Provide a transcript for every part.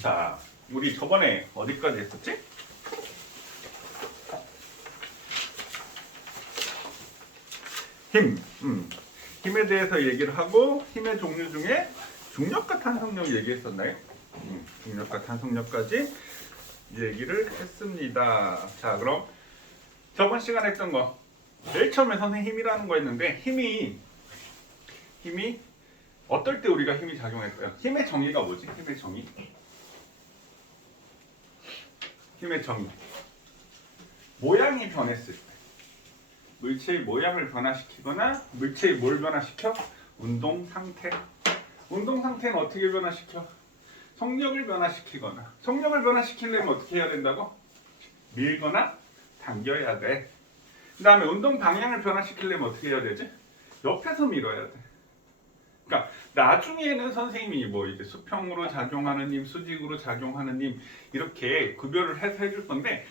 자, 우리 저번에 어디까지 했었지? 힘. 힘에 대해서 얘기를 하고 힘의 종류 중에 중력과 탄성력 얘기했었나요? 중력과 탄성력까지 얘기를 했습니다. 자, 그럼 저번 시간에 했던 거 제일 처음에 선생님 힘이라는 거 했는데 힘이 어떨 때 우리가 힘이 작용할까요? 힘의 정의가 뭐지? 힘의 정의. 힘의 정의. 모양이 변했을 때. 물체의 모양을 변화시키거나 물체의 뭘 변화시켜? 운동 상태. 운동 상태는 어떻게 변화시켜? 속력을 변화시키거나. 속력을 변화시키려면 어떻게 해야 된다고? 밀거나 당겨야 돼. 그 다음에 운동 방향을 변화시키려면 어떻게 해야 되지? 옆에서 밀어야 돼. 그러니까 나중에는 선생님이 뭐 이제 수평으로 작용하는 힘, 수직으로 작용하는 힘 이렇게 구별을 해서 해줄 건데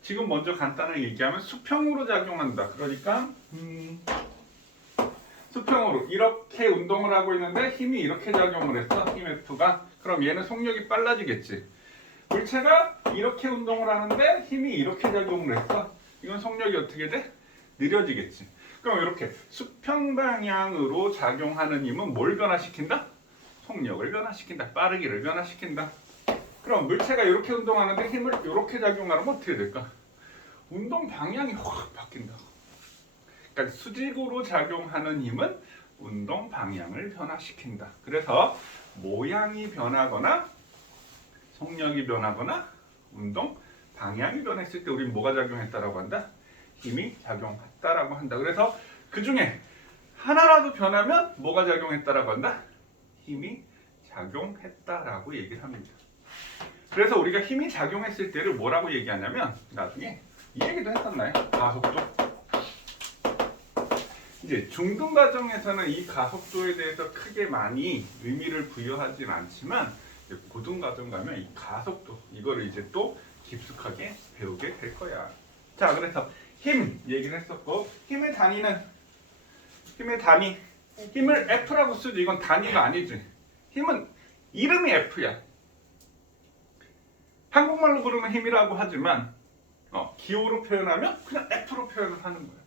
지금 먼저 간단하게 얘기하면 수평으로 작용한다. 그러니까 수평으로 이렇게 운동을 하고 있는데 힘이 이렇게 작용을 했어. 힘 F가. 그럼 얘는 속력이 빨라지겠지. 물체가 이렇게 운동을 하는데 힘이 이렇게 작용을 했어. 이건 속력이 어떻게 돼? 느려지겠지. 그럼 이렇게 수평 방향으로 작용하는 힘은 뭘 변화시킨다? 속력을 변화시킨다. 빠르기를 변화시킨다. 그럼 물체가 이렇게 운동하는데 힘을 이렇게 작용하면 어떻게 될까? 운동 방향이 확 바뀐다. 그러니까 수직으로 작용하는 힘은 운동 방향을 변화시킨다. 그래서 모양이 변하거나 속력이 변하거나 운동 방향이 변했을 때 우리는 뭐가 작용했다라고 한다? 힘이 작용했다라고 한다. 그래서 그 중에 하나라도 변하면 뭐가 작용했다라고 한다? 힘이 작용했다라고 얘기를 합니다. 그래서 우리가 힘이 작용했을 때를 뭐라고 얘기하냐면 나중에 이 얘기도 했었나요? 가속도. 이제 중등 과정에서는 이 가속도에 대해서 크게 많이 의미를 부여하진 않지만 고등 과정 가면 이 가속도 이거를 이제 또 깊숙하게 배우게 될 거야. 자, 그래서 힘 얘기를 했었고 힘의 단위는 힘을 F라고 쓰지. 이건 단위가 아니지. 힘은 이름이 F야. 한국말로 부르면 힘이라고 하지만 기호로 표현하면 그냥 F로 표현을 하는 거야.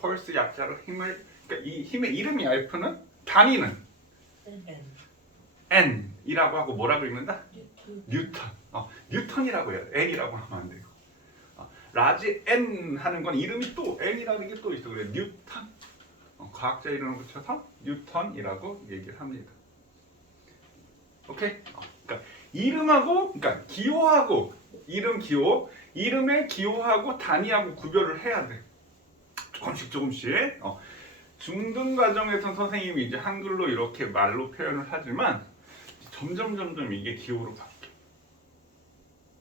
펄스 약자로 힘을, 그러니까 이 힘의 이름이 F는 단위는 N이라고 하고 뭐라고 읽는다? 뉴턴. 뉴턴이라고 해요. N이라고 하면 안 돼요. 라지 N 하는 건 이름이 또 N이라는 게 또 있어. 그래 뉴턴. 과학자 이름을 붙여서 뉴턴이라고 얘기를 합니다. 오케이? 그러니까 이름하고, 그러니까 기호하고 이름 기호, 이름의 기호하고 단위하고 구별을 해야 돼. 조금씩. 중등 과정에서 선생님이 이제 한글로 이렇게 말로 표현을 하지만 점점 이게 기호로 바뀌어.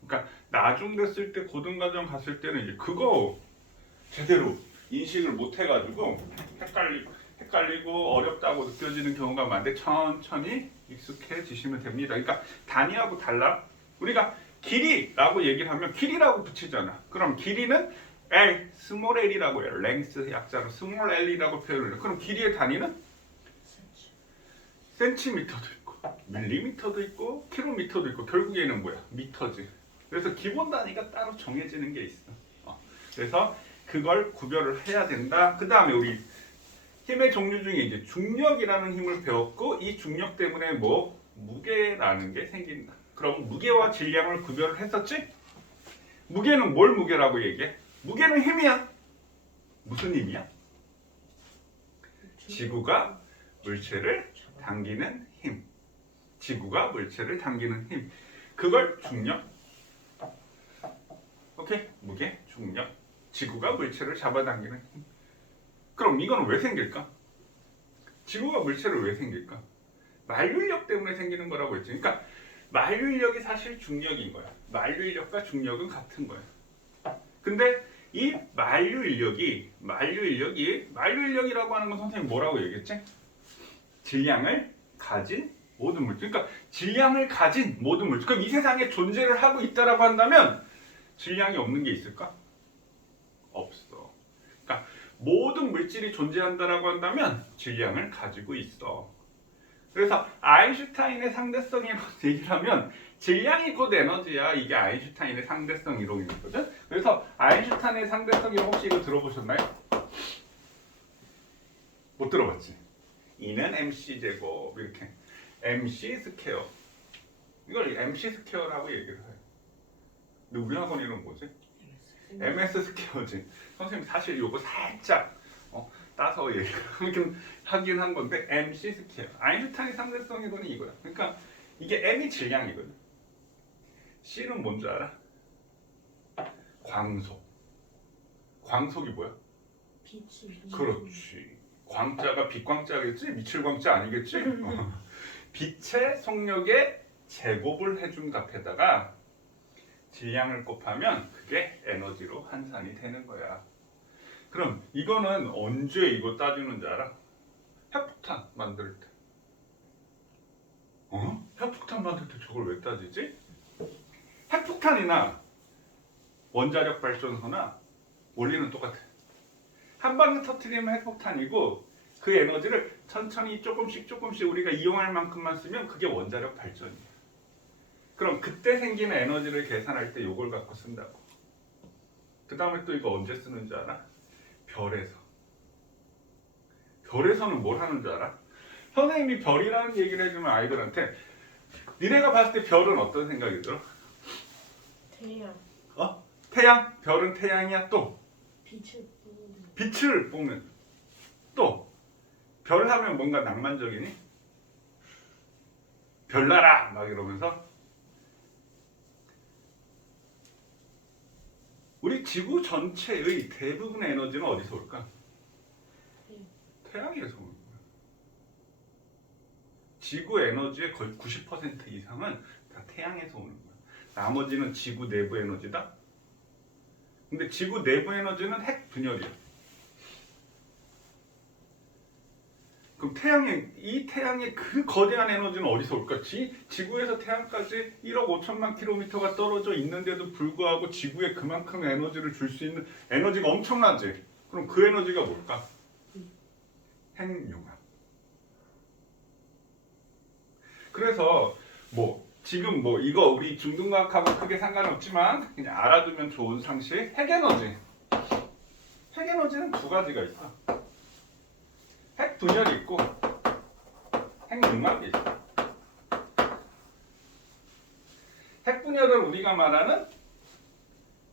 그러니까 나중 됐을 때 고등 과정 갔을 때는 이제 그거 제대로 인식을 못 해가지고 헷갈리고 어렵다고 느껴지는 경우가 많은데 천천히 익숙해지시면 됩니다. 그러니까 단위하고 달라. 우리가 길이라고 얘기를 하면 길이라고 붙이잖아. 그럼 길이는 L, 스몰 L이라고 해요. 랭스 약자로 스몰 L이라고 표현을 해요. 그럼 길이의 단위는 센티미터도 있고 밀리미터도 있고 킬로미터도 있고 결국에는 뭐야? 미터지. 그래서 기본 단위가 따로 정해지는 게 있어. 그래서 그걸 구별을 해야 된다. 그 다음에 우리 힘의 종류 중에 이제 중력이라는 힘을 배웠고 이 중력 때문에 뭐 무게라는 게 생긴다. 그럼 무게와 질량을 구별을 했었지? 무게는 뭘 무게라고 얘기해? 무게는 힘이야. 무슨 힘이야? 지구가 물체를 당기는 힘. 지구가 물체를 당기는 힘. 그걸 중력. 오케이? 무게, 중력. 지구가 물체를 잡아당기는 힘. 그럼 이거는 왜 생길까? 지구가 물체를 왜 생길까? 만류인력 때문에 생기는 거라고 했지. 그러니까 만류인력이 사실 중력인 거야. 만류인력과 중력은 같은 거야. 근데 이 만류인력이라고 하는 건 선생님 뭐라고 얘기했지? 질량을 가진 모든 물질. 그러니까 질량을 가진 모든 물질. 그럼 이 세상에 존재를 하고 있다라고 한다면 질량이 없는 게 있을까? 없어. 그러니까 모든 물질이 존재한다라고 한다면 질량을 가지고 있어. 그래서 아인슈타인의 상대성 이론 얘기를 하면 질량이 곧 에너지야. 이게 아인슈타인의 상대성 이론이거든. 그래서 아인슈타인의 상대성 이론 혹시 이거 들어보셨나요? 못 들어봤지? E는 mc 제곱 이렇게 mc 스퀘어 이걸 mc 스퀘어라고 얘기를 해요. 근데 우리 학원 이름 뭐지? ms 스퀘어지. 선생님 사실 요거 살짝 따서 얘기를 하긴 한 건데 mc 스퀘어. 아인슈타인 상대성 이론이 이거야. 그러니까 이게 m이 질량이거든. c는 뭔지 알아? 광속. 광속이 뭐야? 빛이. 그렇지. 광자가 빛광자겠지? 미칠광자 아니겠지? 빛의 속력의 제곱을 해준 값에다가 질량을 곱하면 그게 에너지로 환산이 되는 거야. 그럼 이거는 언제 이거 따지는 줄 알아? 핵폭탄 만들 때. 핵폭탄 만들 때 저걸 왜 따지지? 핵폭탄이나 원자력 발전소나 원리는 똑같아. 한 방에 터뜨리면 핵폭탄이고 그 에너지를 천천히 조금씩 우리가 이용할 만큼만 쓰면 그게 원자력 발전이야. 그럼 그때 생기는 에너지를 계산할 때 이걸 갖고 쓴다고. 그 다음에 또 이거 언제 쓰는 줄 알아? 별에서. 별에서는 뭘 하는 줄 알아? 선생님이 별이라는 얘기를 해주면 아이들한테 니네가 봤을 때 별은 어떤 생각이 들어? 태양. 태양? 별은 태양이야. 또 빛을 뿜는. 빛을 뿜는. 또 별 하면 뭔가 낭만적이니? 별나라 막 이러면서. 우리 지구 전체의 대부분의 에너지는 어디서 올까? 태양에서 오는 거야. 지구 에너지의 거의 90% 이상은 다 태양에서 오는 거야. 나머지는 지구 내부 에너지다. 근데 지구 내부 에너지는 핵 분열이야. 그럼 이 태양의 그 거대한 에너지는 어디서 올까? 지구에서 태양까지 1억 5천만 킬로미터가 떨어져 있는데도 불구하고 지구에 그만큼 에너지를 줄 수 있는 에너지가 엄청나지? 그럼 그 에너지가 뭘까? 핵융합. 그래서 지금 이거 우리 중등과학하고 크게 상관없지만 그냥 알아두면 좋은 상식. 핵에너지. 핵에너지는 두 가지가 있어. 핵분열이 있고 핵융합이 있어. 핵분열은 우리가 말하는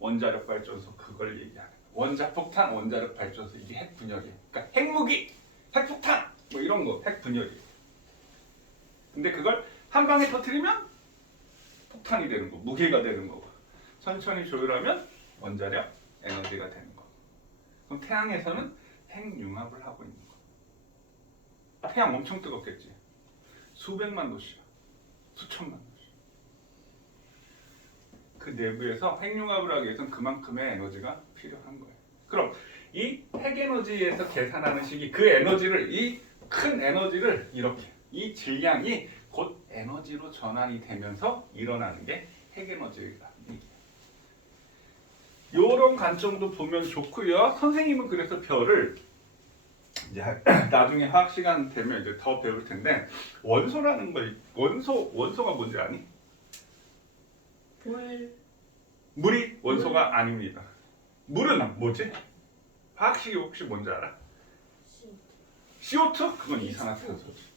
원자력 발전소 그걸 얘기하는 거야. 원자폭탄, 원자력 발전소 이게 핵분열이야. 그러니까 핵무기, 핵폭탄 이런 거 핵분열이야. 근데 그걸 한 방에 터뜨리면 폭탄이 되는 거, 무기가 되는 거고. 천천히 조율하면 원자력 에너지가 되는 거. 그럼 태양에서는 핵융합을 하고 있는 거. 태양 엄청 뜨겁겠지. 수백만 도시야. 수천만 도시. 그 내부에서 핵융합을 하기 위해서는 그만큼의 에너지가 필요한 거예요. 그럼 이 핵에너지에서 계산하는 식이 그 에너지를, 이 큰 에너지를 이렇게, 이 질량이 곧 에너지로 전환이 되면서 일어나는 게 핵에너지다. 이런 관점도 보면 좋고요. 선생님은 그래서 별을 이제 나중에 화학 시간 되면 이제 더 배울 텐데 원소라는 걸 원소가 뭔지 아니? 물이 원소가 아닙니다. 물은 뭐지? 화학식이 혹시 뭔지 알아? CO2? 그건 이산화탄소지.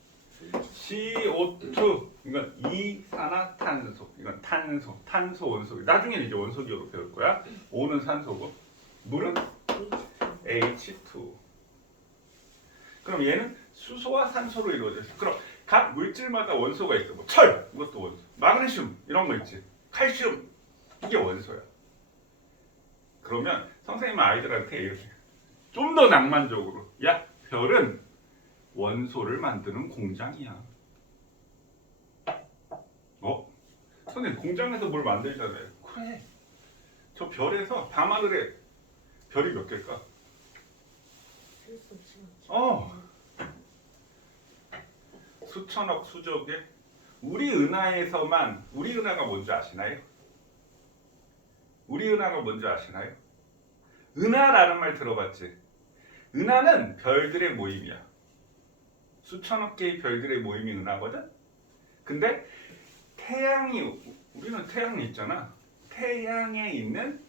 CO2 이건 이산화탄소, 이건 탄소 원소. 나중에 이제 원소 기호로 배울 거야. O는 산소고, 물은 H2. 그럼 얘는 수소와 산소로 이루어져 있어. 그럼 각 물질마다 원소가 있어. 철 이것도 원소, 마그네슘 이런 거 있지, 칼슘 이게 원소야. 그러면 선생님은 아이들한테 이렇게 좀 더 낭만적으로, 야 별은 원소를 만드는 공장이야. 선생님 공장에서 뭘 만들잖아요. 그래. 저 별에서 밤하늘에 별이 몇 개일까? 수천억 수조 개. 우리 은하에서만, 우리 은하가 뭔지 아시나요? 우리 은하가 뭔지 아시나요? 은하라는 말 들어봤지? 은하는 별들의 모임이야. 수천억 개의 별들의 모임이 은하거든. 근데 우리는 태양이 있잖아. 태양에 있는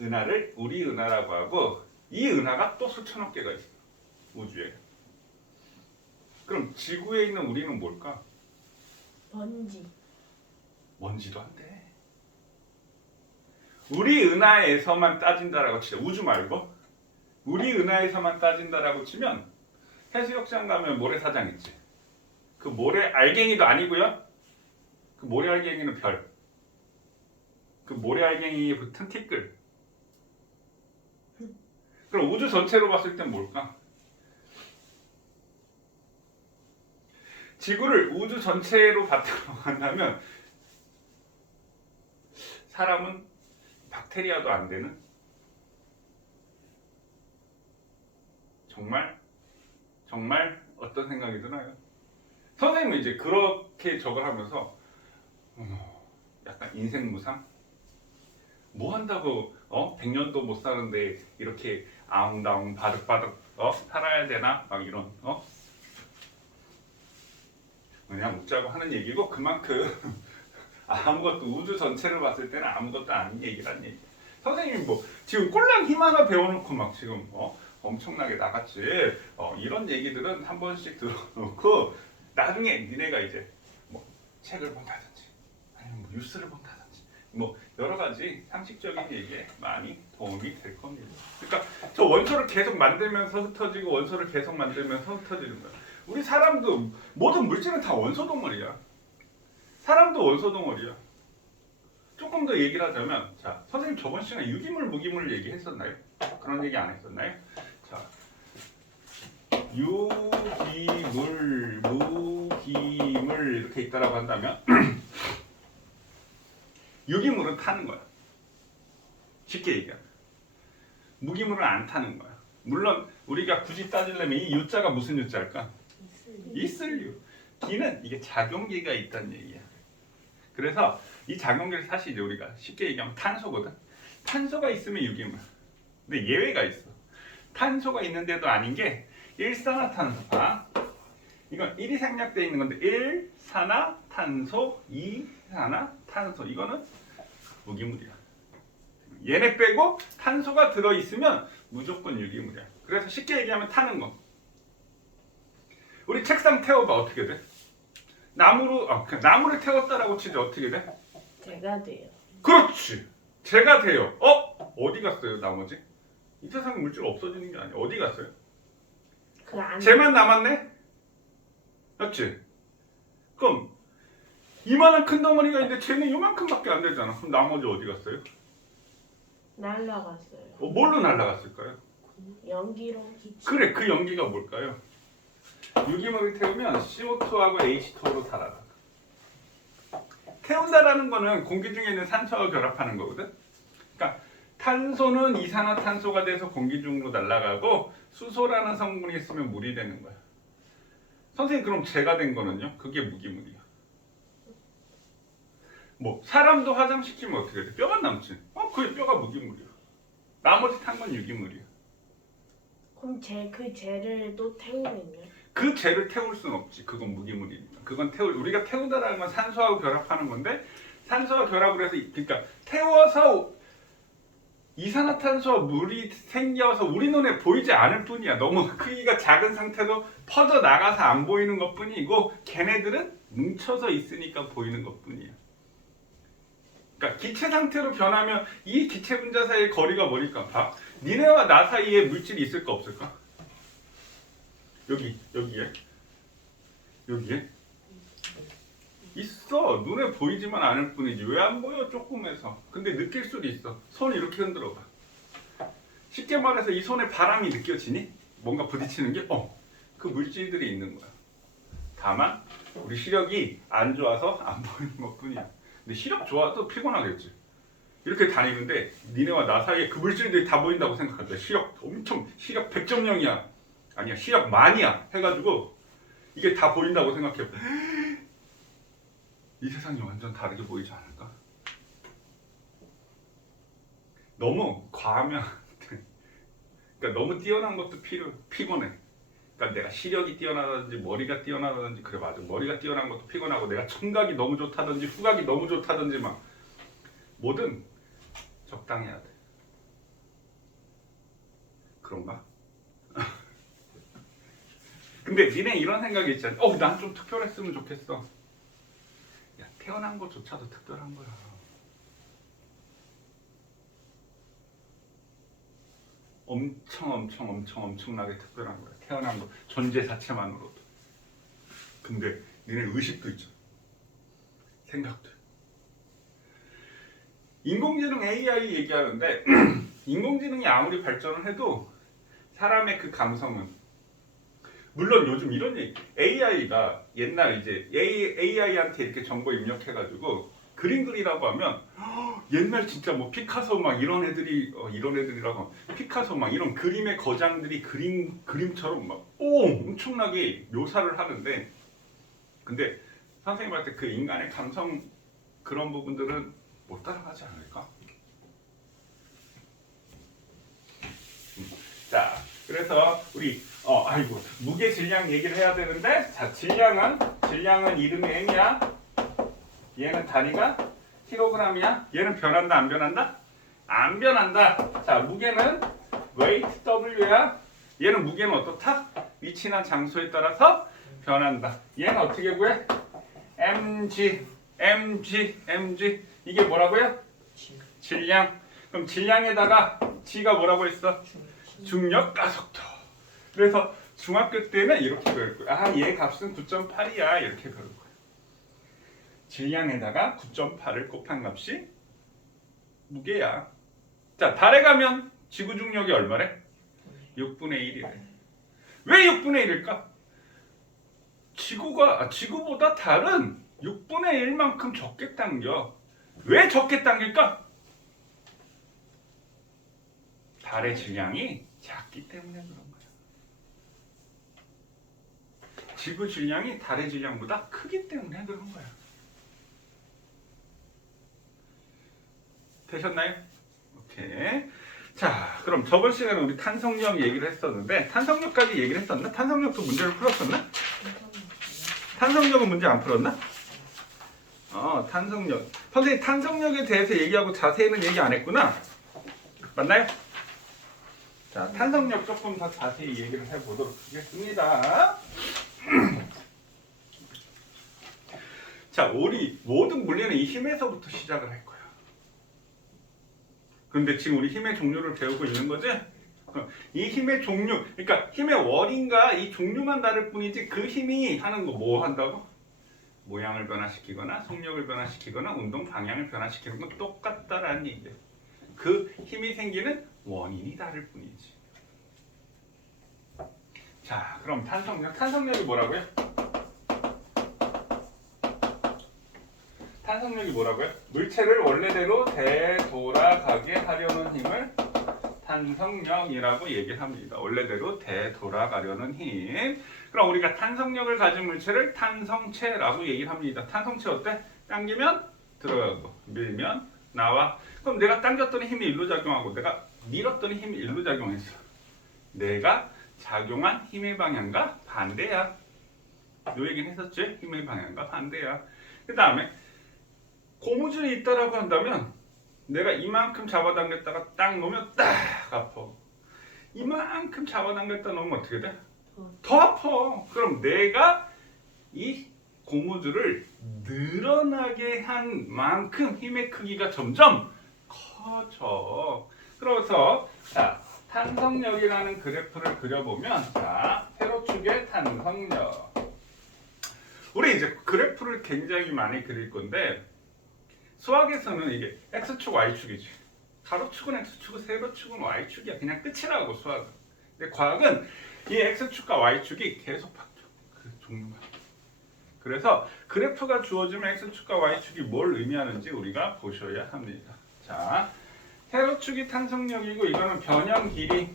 은하를 우리 은하라고 하고, 이 은하가 또 수천억 개가 있어, 우주에. 그럼 지구에 있는 우리는 뭘까? 먼지. 먼지도 안 돼. 우리 은하에서만 따진다라고 치자. 우주 말고 우리 은하에서만 따진다라고 치면, 해수욕장 가면 모래사장 있지. 그 모래 알갱이도 아니고요. 그 모래 알갱이는 별. 그 모래 알갱이에 붙은 티끌. 그럼 우주 전체로 봤을 땐 뭘까? 지구를 우주 전체로 바탕으로 한다면 사람은 박테리아도 안 되는, 정말 어떤 생각이 드나요? 선생님은 이제 그렇게 저걸 하면서 약간 인생 무상? 뭐 한다고 100년도 못 사는데 이렇게 아웅다웅 바득바득 살아야 되나? 막 이런 그냥 웃자고 하는 얘기고, 그만큼 아무것도 우주 전체를 봤을 때는 아무것도 아닌 얘기란 얘기. 선생님이 뭐 지금 꼴랑 힘 하나 배워놓고 막 지금 엄청나게 나갔지. 이런 얘기들은 한 번씩 들어놓고 나중에 니네가 이제 뭐 책을 본다든지 아니면 뭐 뉴스를 본다든지 뭐 여러 가지 상식적인 얘기에 많이 도움이 될 겁니다. 그러니까 저 원소를 계속 만들면서 흩어지고 원소를 계속 만들면서 흩어지는 거야. 우리 사람도, 모든 물질은 다 원소 덩어리야. 사람도 원소 덩어리야. 조금 더 얘기를 하자면, 자, 선생님 저번 시간에 유기물, 무기물 얘기했었나요? 그런 얘기 안 했었나요? 자, 유기물, 무기물 이렇게 있다라고 한다면 유기물은 타는 거야. 쉽게 얘기하면. 무기물은 안 타는 거야. 물론 우리가 굳이 따지려면 이 유자가 무슨 유자일까? 이슬류. 기는 이게 작용기가 있다는 얘기야. 그래서 이 작용기를 사실 이제 우리가 쉽게 얘기하면 탄소거든. 탄소가 있으면 유기물. 근데 예외가 있어. 탄소가 있는데도 아닌 게 일산화탄소가, 이건 1이 생략되어 있는 건데, 일산화탄소, 이산화탄소, 이거는 무기물이야. 얘네 빼고 탄소가 들어있으면 무조건 유기물이야. 그래서 쉽게 얘기하면 타는 거. 우리 책상 태워봐. 어떻게 돼? 나무를 태웠다라고 치자. 어떻게 돼? 제가 돼요. 그렇지. 재가 돼요. 어디 갔어요 나머지? 이 세상에 물질 없어지는 게 아니야. 어디 갔어요? 그 안에 재만 남았네? 맞지? 그럼 이만한 큰 덩어리가 있는데 쟤는 요만큼밖에 안 되잖아. 그럼 나머지 어디 갔어요? 날라갔어요. 뭘로 날아갔을까요? 연기로 기체. 그래, 그 연기가 뭘까요? 유기물을 태우면 CO2하고 H2로 살아가. 태운다라는 거는 공기 중에 있는 산소와 결합하는 거거든. 그러니까 탄소는 이산화탄소가 돼서 공기 중으로 날아가고, 수소라는 성분이 있으면 물이 되는 거야. 선생님, 그럼 재가 된 거는요? 그게 무기물이야. 뭐 사람도 화장시키면 어떻게 돼? 뼈가 남지. 그게 뼈가 무기물이야. 나머지 탄 건 유기물이야. 그럼 그 재를 또 태우면요? 그 재를 태울 수는 없지. 그건 무기물이니까. 그건 우리가 태우다라는 건 산소하고 결합하는 건데, 산소와 결합을 해서, 그러니까 태워서 이산화탄소와 물이 생겨서 우리 눈에 보이지 않을 뿐이야. 너무 크기가 작은 상태로 퍼져 나가서 안 보이는 것 뿐이고, 걔네들은 뭉쳐서 있으니까 보이는 것 뿐이야. 그러니까 기체 상태로 변하면 이 기체 분자 사이의 거리가 뭐니까 봐. 니네와 나 사이에 물질이 있을까 없을까? 여기에 있어. 눈에 보이지만 않을 뿐이지. 왜 안 보여? 조금해서. 근데 느낄 수도 있어. 손 이렇게 흔들어 봐. 쉽게 말해서 이 손에 바람이 느껴지니? 뭔가 부딪히는 게 그 물질들이 있는 거야. 다만 우리 시력이 안 좋아서 안 보이는 것뿐이야. 근데 시력 좋아도 피곤하겠지. 이렇게 다니는데 니네와 나 사이에 그 물질들이 다 보인다고 생각한다. 시력 100.0이야. 아니야, 시력 만이야 해가지고 이게 다 보인다고 생각해. 이 세상이 완전 다르게 보이지 않을까? 너무 과하면 그러니까 너무 뛰어난 것도 피곤해. 그러니까 내가 시력이 뛰어나다든지 머리가 뛰어나다든지 그래 맞아 머리가 뛰어난 것도 피곤하고 내가 청각이 너무 좋다든지 후각이 너무 좋다든지 막 뭐든 적당히 해야 돼. 그런가? 근데 니네 이런 생각이 있잖아. 난 좀 특별했으면 좋겠어. 야 태어난 것조차도 특별한 거야. 엄청나게 특별한 거야. 태어난 거 존재 자체만으로도. 근데 니네 의식도 있잖아. 생각도. 인공지능 AI 얘기하는데 인공지능이 아무리 발전을 해도 사람의 그 감성은 물론 요즘 이런 얘기 AI가 옛날 이제 AI한테 이렇게 정보 입력해가지고 그림 그리라고 하면 옛날 진짜 뭐 피카소 막 이런 애들이라고 피카소 막 이런 그림의 거장들이 그림처럼 막 엄청나게 묘사를 하는데 근데 선생님한테 그 인간의 감성 그런 부분들은 못 따라가지 않을까? 자, 그래서 우리 무게 질량 얘기를 해야 되는데 자, 질량은 이름이 m이야. 얘는 단위가 킬로그램이야. 얘는 변한다 안 변한다? 안 변한다. 자, 무게는 weight w야. 얘는 무게는 어떻다? 위치나 장소에 따라서 변한다. 얘는 어떻게 구해? mg 이게 뭐라고요? 질량. 그럼 질량에다가 g가 뭐라고 했어? 중력 가속도. 그래서 중학교 때는 이렇게 배울 거야. 얘 값은 9.8이야. 이렇게 배울 거야. 질량에다가 9.8을 곱한 값이 무게야. 자, 달에 가면 지구 중력이 얼마래? 6분의 1이래. 왜 6분의 1일까? 지구보다 달은 6분의 1만큼 적게 당겨. 왜 적게 당길까? 달의 질량이 작기 때문에 그런 거야. 지구 질량이 달의 질량보다 크기 때문에 그런 거야. 되셨나요? 오케이. 자, 그럼 저번 시간에 우리 탄성력 얘기를 했었는데 탄성력까지 얘기를 했었나? 탄성력도 문제를 풀었었나? 탄성력은 문제 안 풀었나? 탄성력. 선생님 탄성력에 대해서 얘기하고 자세히는 얘기 안 했구나. 맞나요? 자, 탄성력 조금 더 자세히 얘기를 해보도록 하겠습니다. 자, 우리 모든 물리는 이 힘에서부터 시작을 할 거야. 근데 지금 우리 힘의 종류를 배우고 있는 거지? 이 힘의 종류, 그러니까 힘의 원인과 이 종류만 다를 뿐이지 그 힘이 하는 거 뭐 한다고? 모양을 변화시키거나 속력을 변화시키거나 운동 방향을 변화시키는 건 똑같다라는 얘기예요. 그 힘이 생기는 원인이 다를 뿐이지. 자, 그럼 탄성력이 뭐라고요? 탄성력이 뭐라고요? 물체를 원래대로 되돌아가게 하려는 힘을 탄성력이라고 얘기합니다. 원래대로 되돌아가려는 힘. 그럼 우리가 탄성력을 가진 물체를 탄성체라고 얘기합니다. 탄성체 어때? 당기면 들어가고 밀면 나와. 그럼 내가 당겼더니 힘이 일로 작용하고 내가 밀었더니 힘이 일로 작용했어. 내가 작용한 힘의 방향과 반대야. 요 얘기는 했었지? 힘의 방향과 반대야. 그 다음에 고무줄이 있다라고 한다면 내가 이만큼 잡아당겼다가 딱 놓으면 딱 아파. 이만큼 잡아당겼다 놓으면 어떻게 돼? 더 아파. 그럼 내가 이 고무줄을 늘어나게 한 만큼 힘의 크기가 점점 커져. 그래서 자, 탄성력이라는 그래프를 그려보면 자, 세로축의 탄성력. 우리 이제 그래프를 굉장히 많이 그릴 건데 수학에서는 이게 x축, y축이지. 가로축은 x축이고 세로축은 y축이야. 그냥 끝이라고 수학은. 근데 과학은 이 x축과 y축이 계속 바뀌어. 그 종류가. 그래서 그래프가 주어지면 x축과 y축이 뭘 의미하는지 우리가 보셔야 합니다. 자, 세로축이 탄성력이고 이거는 변형 길이.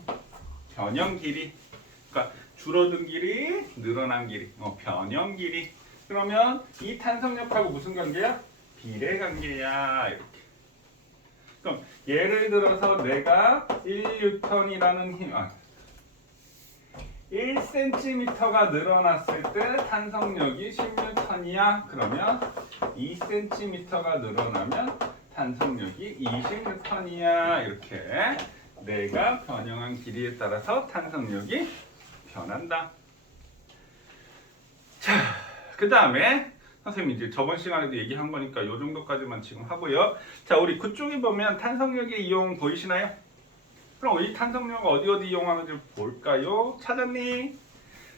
그러니까 줄어든 길이, 늘어난 길이. 변형 길이. 그러면 이 탄성력하고 무슨 관계야? 비례 관계야. 이렇게. 그럼 예를 들어서 내가 1N이라는 힘, 1cm가 늘어났을 때 탄성력이 10N이야. 그러면 2cm가 늘어나면 탄성력이 20N이야. 이렇게 내가 변형한 길이에 따라서 탄성력이 변한다. 자, 그 다음에 선생님 이제 저번 시간에도 얘기한 거니까 이 정도까지만 지금 하고요. 자, 우리 그쪽에 보면 탄성력의 이용 보이시나요? 그럼 이 탄성력 어디 이용하는지 볼까요? 찾았니?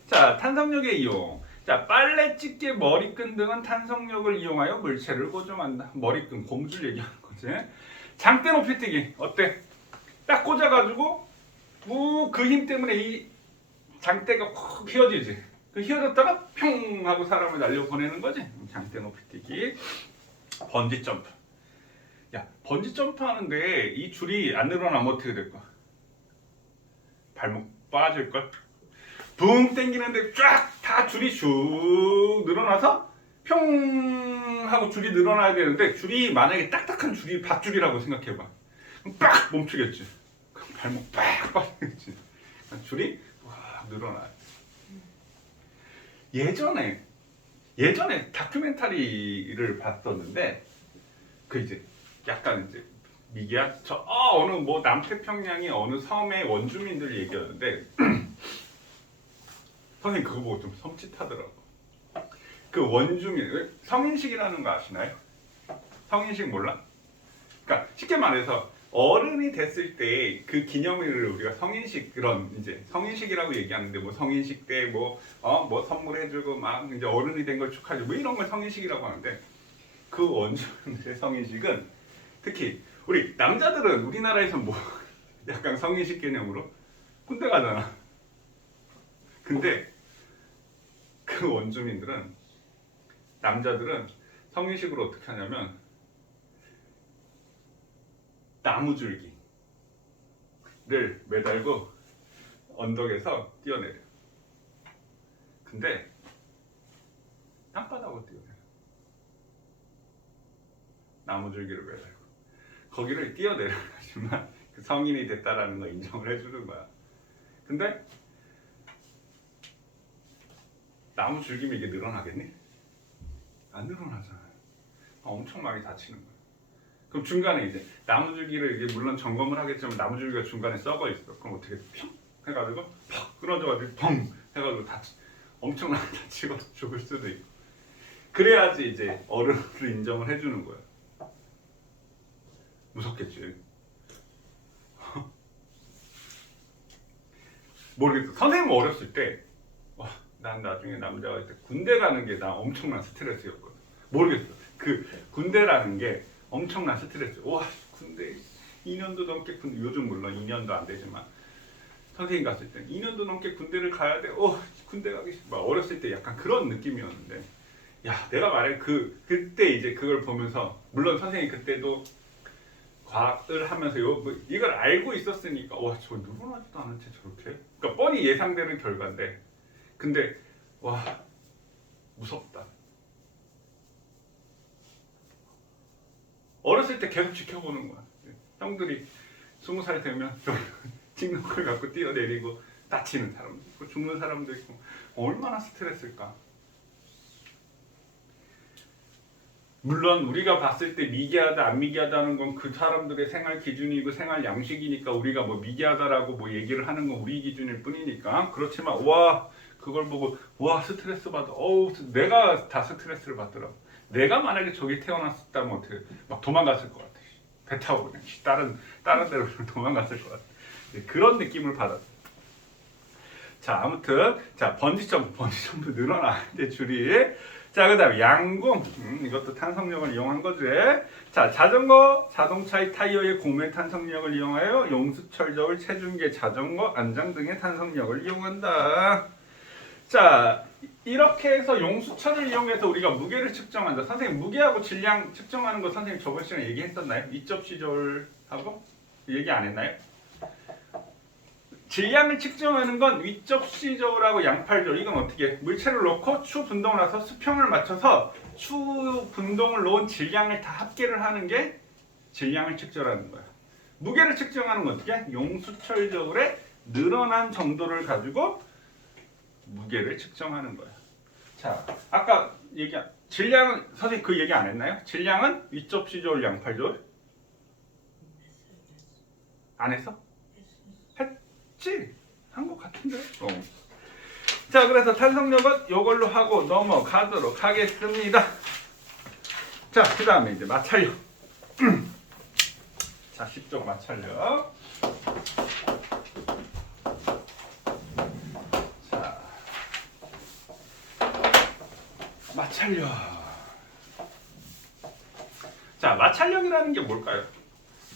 자, 탄성력의 이용. 자, 빨래, 집게, 머리끈 등은 탄성력을 이용하여 물체를 고정한다. 머리끈, 고무줄 얘기하는 거지. 장대 높이뛰기 어때? 딱 꽂아가지고 그 힘 때문에 이 장대가 확 휘어지지. 그 휘어졌다가 평 하고 사람을 날려보내는 거지. 장대 높이뛰기. 번지 점프. 야, 번지 점프 하는데 이 줄이 안 늘어나면 어떻게 될 거야? 발목 빠질걸? 붕 땡기는데 쫙 다 줄이 쭉 늘어나서 평 하고 줄이 늘어나야 되는데 줄이 만약에 딱딱한 줄이 밧줄이라고 생각해봐. 그럼 빡 멈추겠지. 그럼 발목 빡 빠지겠지. 줄이 확 늘어나요. 예전에 다큐멘터리를 봤었는데 그 이제 약간 이제 미개한 어느 뭐 남태평양의 어느 섬의 원주민들 얘기하는데 선생님 그거 보고 좀 섬찟하더라고. 그 원주민 성인식이라는 거 아시나요? 성인식 몰라? 그러니까 쉽게 말해서 어른이 됐을 때 그 기념일을 우리가 성인식 그런 이제 성인식이라고 얘기하는데 뭐 성인식 때 뭐 선물해주고 막 이제 어른이 된 걸 축하해주고 뭐 이런 걸 성인식이라고 하는데 그 원주민의 성인식은 특히 우리 남자들은 우리나라에서 뭐 약간 성인식 개념으로 군대 가잖아. 근데 그 원주민들은 남자들은 성인식으로 어떻게 하냐면 나무줄기를 매달고 언덕에서 뛰어내려. 근데 땅바닥으로 뛰어내려. 나무줄기를 매달고 거기를 뛰어내려가지만 그 성인이 됐다라는 거 인정을 해주는 거야. 근데 나무줄기면 이게 늘어나겠니? 안 늘어나잖아요. 엄청 많이 다치는 거야. 그럼 중간에 이제 나무줄기를 이게 물론 점검을 하겠지만 나무줄기가 중간에 썩어 있어. 그럼 어떻게 평 해가지고 팍 끊어져가지고 펑 해가지고 엄청나게 다치고 죽을 수도 있고. 그래야지 이제 어른을 인정을 해주는 거야. 무섭겠지. 모르겠어. 선생님 어렸을 때, 난 나중에 남자가 될 때 군대 가는 게 나 엄청난 스트레스였거든. 모르겠어. 그 군대라는 게 엄청난 스트레스. 와, 군대 2년도 넘게 군대, 요즘 물론 2년도 안 되지만 선생님 갔을 때 2년도 넘게 군대를 가야 돼. 군대 가기 싫어. 어렸을 때 약간 그런 느낌이었는데, 야, 내가 말해 그때 이제 그걸 보면서 물론 선생님 그때도 과학을 하면서 이걸 알고 있었으니까 저 늘어나지도 않은 채 저렇게. 그러니까 뻔히 예상되는 결과인데, 근데 와 무섭다. 어렸을 때 계속 지켜보는 거야. 형들이 20살 되면 찍는 걸 갖고 뛰어내리고 다치는 사람도 있고 죽는 사람도 있고 얼마나 스트레스일까. 물론 우리가 봤을 때 미개하다 안 미개하다는 건 그 사람들의 생활 기준이고 생활 양식이니까 우리가 뭐 미개하다라고 뭐 얘기를 하는 건 우리 기준일 뿐이니까. 그렇지만 그걸 보고 스트레스 받아. 내가 다 스트레스를 받더라고. 내가 만약에 저기 태어났었다면 어떻게 막 도망갔을 것 같아. 배 타고 그냥 다른 데로 도망갔을 것 같아. 그런 느낌을 받았어. 자, 아무튼 번지점프 늘어나는데 줄이. 자, 그 다음에 양궁. 이것도 탄성력을 이용한 거지. 자, 자전거, 자동차의 타이어의 공매 탄성력을 이용하여 용수철 저울, 체중계, 자전거, 안장 등의 탄성력을 이용한다. 자, 이렇게 해서 용수철을 이용해서 우리가 무게를 측정한다. 선생님, 무게하고 질량 측정하는 거 선생님 저번 시간에 얘기했었나요? 이접시 저울하고? 얘기 안 했나요? 질량을 측정하는 건 윗접시 저울하고 양팔 저울. 이건 어떻게 해? 물체를 놓고 추 분동을 해서 수평을 맞춰서 추 분동을 놓은 질량을 다 합계를 하는 게 질량을 측정하는 거야. 무게를 측정하는 건 어떻게 해? 용수철 저울의 늘어난 정도를 가지고 무게를 측정하는 거야. 자, 아까 질량은 선생님 그 얘기 안 했나요? 질량은 위접 C조울 양팔조울 안 했어? 했지? 한 것 같은데? 자, 그래서 탄성력은 이걸로 하고 넘어가도록 하겠습니다. 자, 그 다음에 이제 마찰력. 자, 10종 마찰력. 자, 마찰력. 자, 마찰력이라는 게 뭘까요?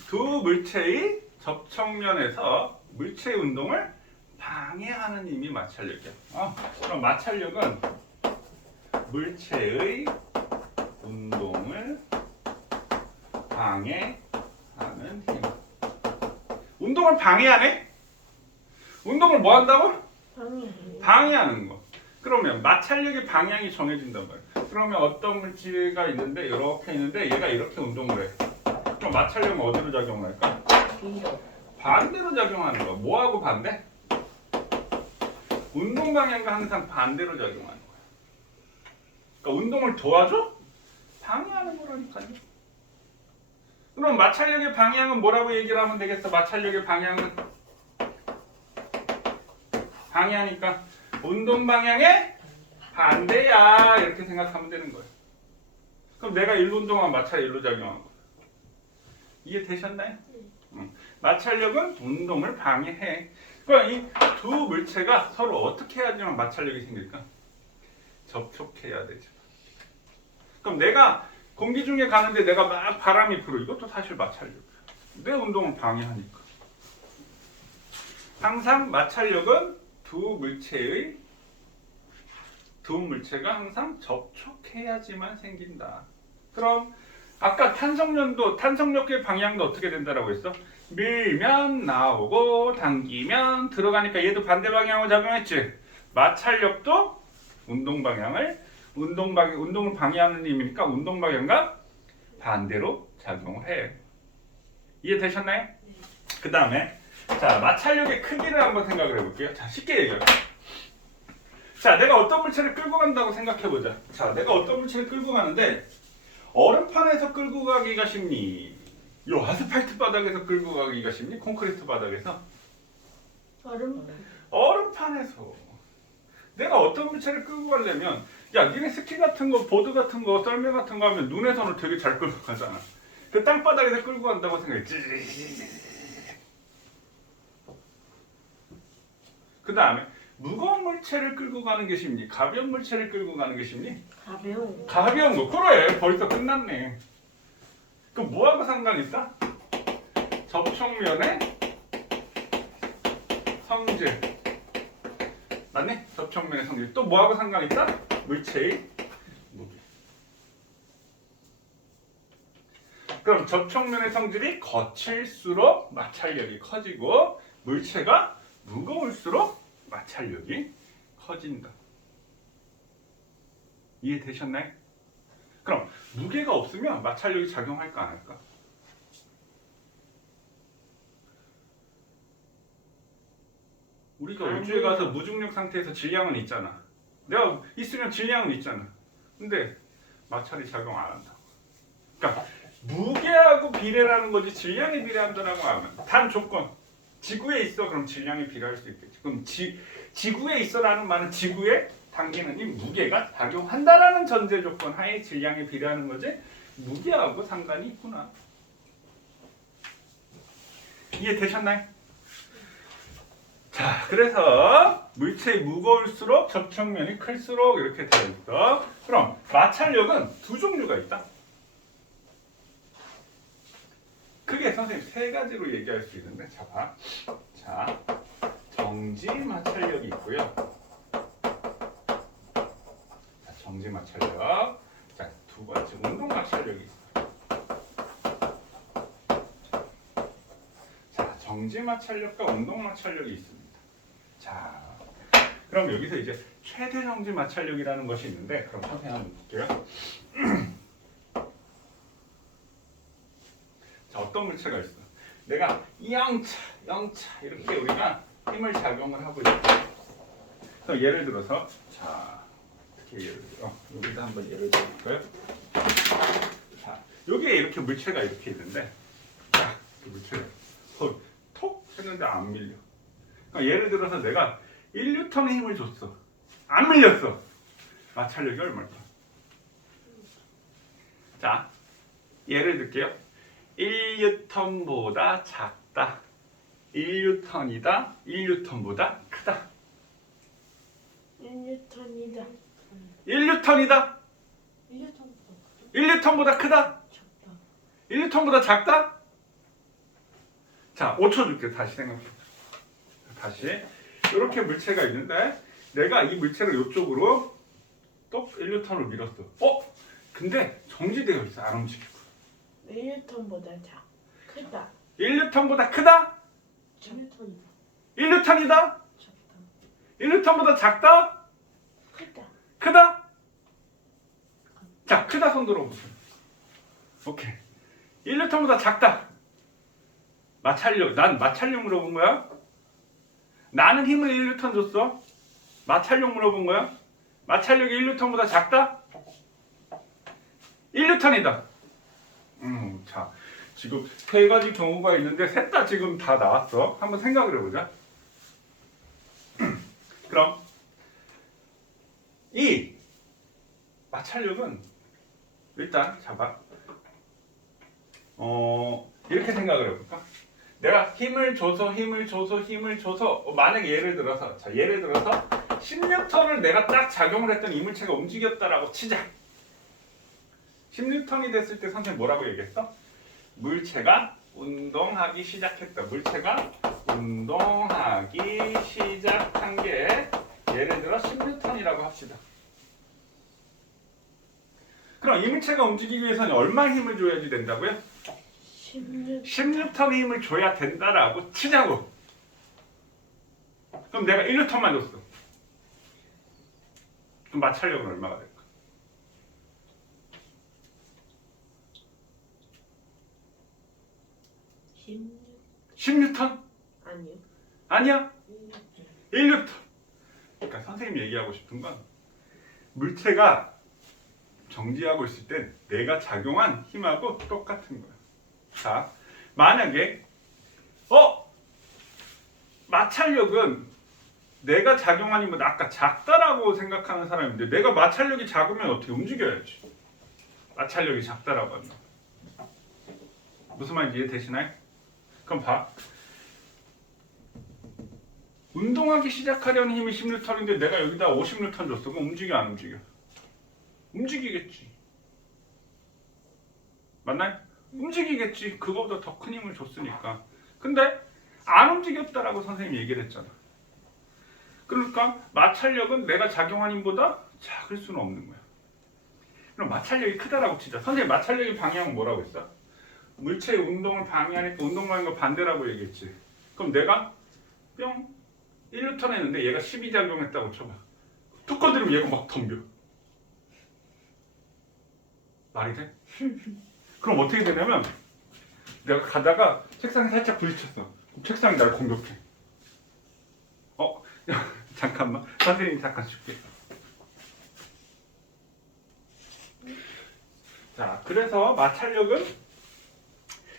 두 물체의 접촉면에서 물체의 운동을 방해하는 힘이 마찰력이야. 그럼 마찰력은 물체의 운동을 방해하는 힘. 운동을 방해하네? 운동을 뭐 한다고? 방해하는 거. 그러면 마찰력의 방향이 정해진단 말이야. 그러면 어떤 물질가 있는데 이렇게 있는데 얘가 이렇게 운동을 해. 그럼 마찰력은 어디로 작용을 할까? 반대로 작용하는 거. 뭐하고 반대? 운동 방향과 항상 반대로 작용하는 거야. 그러니까 운동을 도와줘? 방해하는 거라니까요. 그럼 마찰력의 방향은 뭐라고 얘기를 하면 되겠어? 마찰력의 방향은 방해하니까 운동 방향의 반대야 이렇게 생각하면 되는 거예요. 그럼 내가 일로 운동하면 마찰이 일로 작용하는 거예요. 이해되셨나요? 마찰력은 운동을 방해해. 그럼 이 두 물체가 서로 어떻게 해야지만 마찰력이 생길까? 접촉해야 되죠. 그럼 내가 공기 중에 가는데 내가 막 바람이 불어. 이것도 사실 마찰력이야. 내 운동을 방해하니까. 항상 마찰력은 두 물체가 항상 접촉해야지만 생긴다. 그럼 아까 탄성력의 방향도 어떻게 된다라고 했어? 밀면 나오고 당기면 들어가니까 얘도 반대 방향으로 작용했지. 마찰력도 운동을 방해하는 힘이니까 운동 방향과 반대로 작용을 해. 이해되셨나요? 그 다음에 자, 마찰력의 크기를 한번 생각을 해볼게요. 자, 쉽게 얘기할게요. 자, 내가 어떤 물체를 끌고 간다고 생각해보자. 자, 내가 어떤 물체를 끌고 가는데 얼음판에서 끌고 가기가 쉽니? 요 아스팔트 바닥에서 끌고 가기가 쉽니? 콘크리트 바닥에서? 얼음판에서. 내가 어떤 물체를 끌고 가려면 야, 니네 스키 같은 거, 보드 같은 거, 썰매 같은 거 하면 눈에서는 되게 잘 끌고 가잖아. 그 땅바닥에서 끌고 간다고 생각했지. 그 다음에 무거운 물체를 끌고 가는 게 쉽니? 가벼운 물체를 끌고 가는 게 쉽니? 가벼운 거. 그래, 벌써 끝났네. 그럼 뭐하고 상관이 있어? 접촉면의 성질. 맞네? 접촉면의 성질. 또 뭐하고 상관이 있다? 물체의 무게. 그럼 접촉면의 성질이 거칠수록 마찰력이 커지고 물체가 무거울수록 마찰력이 커진다. 이해되셨나요? 그럼 무게가 없으면 마찰력이 작용할까 안 할까? 우리가 우주에 가서 무중력 상태에서 질량은 있잖아. 내가 있으면 질량은 있잖아. 근데 마찰이 작용 안 한다. 그러니까 무게하고 비례라는 거지 질량이 비례한다라고 하면 단 조건. 지구에 있어 그럼 질량이 비례할 수 있겠지. 그럼 지구에 있어라는 말은 지구에 당기는 이 무게가 작용한다라는 전제 조건 하에 질량이 비례하는 거지 무게하고 상관이 있구나. 이해되셨나요? 자, 그래서 물체이 무거울수록 접촉면이 클수록 이렇게 되어 있어. 그럼 마찰력은 두 종류가 있다. 크게 선생님 세 가지로 얘기할 수 있는데 자, 정지 마찰력이 있고요. 자, 정지 마찰력. 자, 두 번째 운동 마찰력이 있어요. 자, 정지 마찰력과 운동 마찰력이 있습니다. 자, 그럼 여기서 이제 최대 정지 마찰력이라는 것이 있는데 그럼 선생님 한번 볼게요. 자, 어떤 물체가 있어? 내가 영차 이렇게 우리가 힘을 작용을 하고 있어. 그럼 예를 들어서 자 이렇게 예를 들어 여기다 한번 예를 들어볼까요? 자 여기에 이렇게 물체가 이렇게 있는데 자 물체가 톡 했는데 안 밀려. 그러니까 예를 들어서 내가 1N의 힘을 줬어. 안 밀렸어. 마찰력이 얼마일까? 자 예를 들게요. 1N보다 작다. 1N이다. 1N보다 크다. 1N이다. 1N이다. 1N보다 크다. 1N보다 작다. 자, 5초 줄게. 다시 생각해. 다시 이렇게 물체가 있는데 내가 이 물체를 이쪽으로 또 1N을 밀었어. 근데 정지되어 있어. 안 움직이고. 1N보다 크다. 1N보다 크다. 1N이다. 1N보다 작다. 크다. 자, 크다 손 들어보세요. 오케이. 1N보다 작다. 마찰력. 난 마찰력 물어본 거야. 나는 힘을 1N 줬어. 마찰력 물어본 거야. 마찰력이 1N보다 작다. 1N이다. 자, 지금 세 가지 경우가 있는데 셋 다 지금 다 나왔어. 한번 생각을 해보자. 그럼 이 마찰력은 일단 잡아. 이렇게 생각을 해볼까? 내가 힘을 줘서 만약에 예를 들어서 10N을 내가 딱 작용을 했던 이 물체가 움직였다라고 치자. 10N이 됐을 때 선생님 뭐라고 얘기했어? 물체가 운동하기 시작했다. 물체가 운동하기 시작한 게 예를 들어 10N이라고 합시다. 그럼 이 물체가 움직이기 위해서는 얼마 힘을 줘야지 된다고요? 10N의 힘을 줘야 된다라고 치자고. 그럼 내가 1N만 줬어. 그럼 마찰력은 얼마가 될까? 10N? 아니요. 아니야? 1N. 그러니까 선생님이 얘기하고 싶은 건 물체가 정지하고 있을 땐 내가 작용한 힘하고 똑같은 거야. 자, 만약에 마찰력은 내가 작용한 힘은 아까 작다라고 생각하는 사람인데 내가 마찰력이 작으면 어떻게 움직여야지. 마찰력이 작다라고 하면 무슨 말인지 이해되시나요? 그럼 봐. 운동하기 시작하려는 힘이 10N인데 내가 여기다 50N 줬어. 그럼 움직여 안 움직여? 움직이겠지. 맞나요? 움직이겠지. 그거보다 더 큰 힘을 줬으니까. 근데 안 움직였다라고 선생님이 얘기를 했잖아. 그러니까 마찰력은 내가 작용한 힘보다 작을 수는 없는 거야. 그럼 마찰력이 크다라고 치자. 선생님 마찰력의 방향은 뭐라고 했어? 물체의 운동을 방해하니까 운동 방향과 반대라고 얘기했지. 그럼 내가 뿅 1N 했는데 얘가 12작용했다고 쳐봐. 툭 건드리면 얘가 막 덤벼. 말이 돼? 그럼 어떻게 되냐면 내가 가다가 책상에 살짝 부딪혔어. 그럼 책상이 나를 공격해. 잠깐만. 선생님 잠깐 줄게. 자, 그래서 마찰력은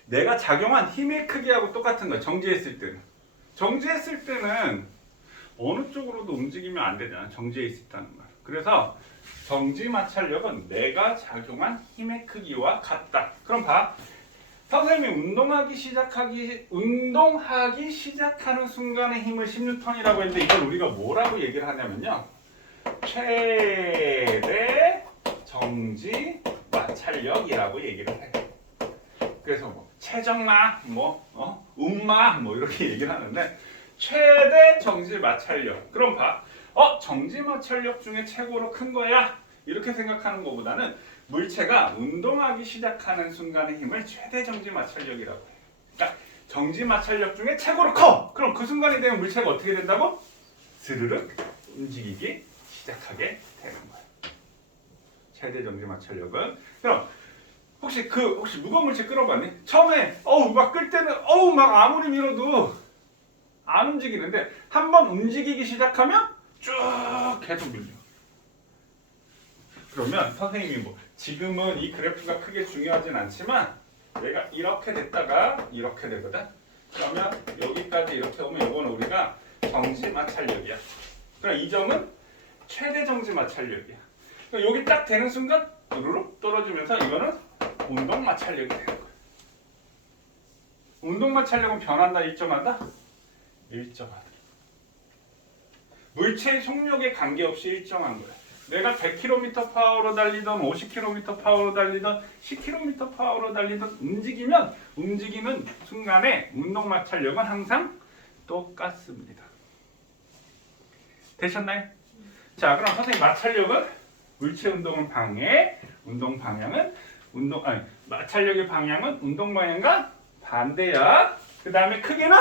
내가 작용한 힘의 크기하고 똑같은 거야. 정지했을 때는. 정지했을 때는 어느 쪽으로도 움직이면 안 되잖아. 정지해 있었다는 말. 그래서 정지 마찰력은 내가 작용한 힘의 크기와 같다. 그럼 봐. 선생님이 운동하기 시작하는 순간의 힘을 10N이라고 했는데 이걸 우리가 뭐라고 얘기를 하냐면요. 최대 정지 마찰력이라고 얘기를 해. 그래서 뭐 최정마, 운마 이렇게 얘기를 하는데 최대 정지 마찰력. 그럼 봐. 정지 마찰력 중에 최고로 큰 거야. 이렇게 생각하는 것보다는 물체가 운동하기 시작하는 순간의 힘을 최대 정지 마찰력이라고 해. 그러니까 정지 마찰력 중에 최고로 커. 그럼 그 순간이 되면 물체가 어떻게 된다고? 스르륵 움직이기 시작하게 되는 거야. 최대 정지 마찰력은. 그럼 혹시 무거운 물체 끌어봤니? 처음에 막 끌 때는 막 아무리 밀어도 안 움직이는데 한번 움직이기 시작하면 쭉 계속 밀려. 그러면 선생님이 뭐 지금은 이 그래프가 크게 중요하진 않지만 얘가 이렇게 됐다가 이렇게 되거든. 그러면 여기까지 이렇게 오면 이거는 우리가 정지 마찰력이야. 그러니까 이 점은 최대 정지 마찰력이야. 그러니까 여기 딱 되는 순간 우르르 떨어지면서 이거는 운동 마찰력이 되는 거야. 운동 마찰력은 변한다, 일정하다? 일정하다. 물체의 속력에 관계없이 일정한 거야. 내가 100km 파워로 달리던 50km 파워로 달리던 10km 파워로 달리던 움직이는 순간에 운동 마찰력은 항상 똑같습니다. 되셨나요? 자, 그럼 선생님 마찰력은 물체 운동은 방해, 마찰력의 방향은 운동 방향과 반대야. 그 다음에 크기는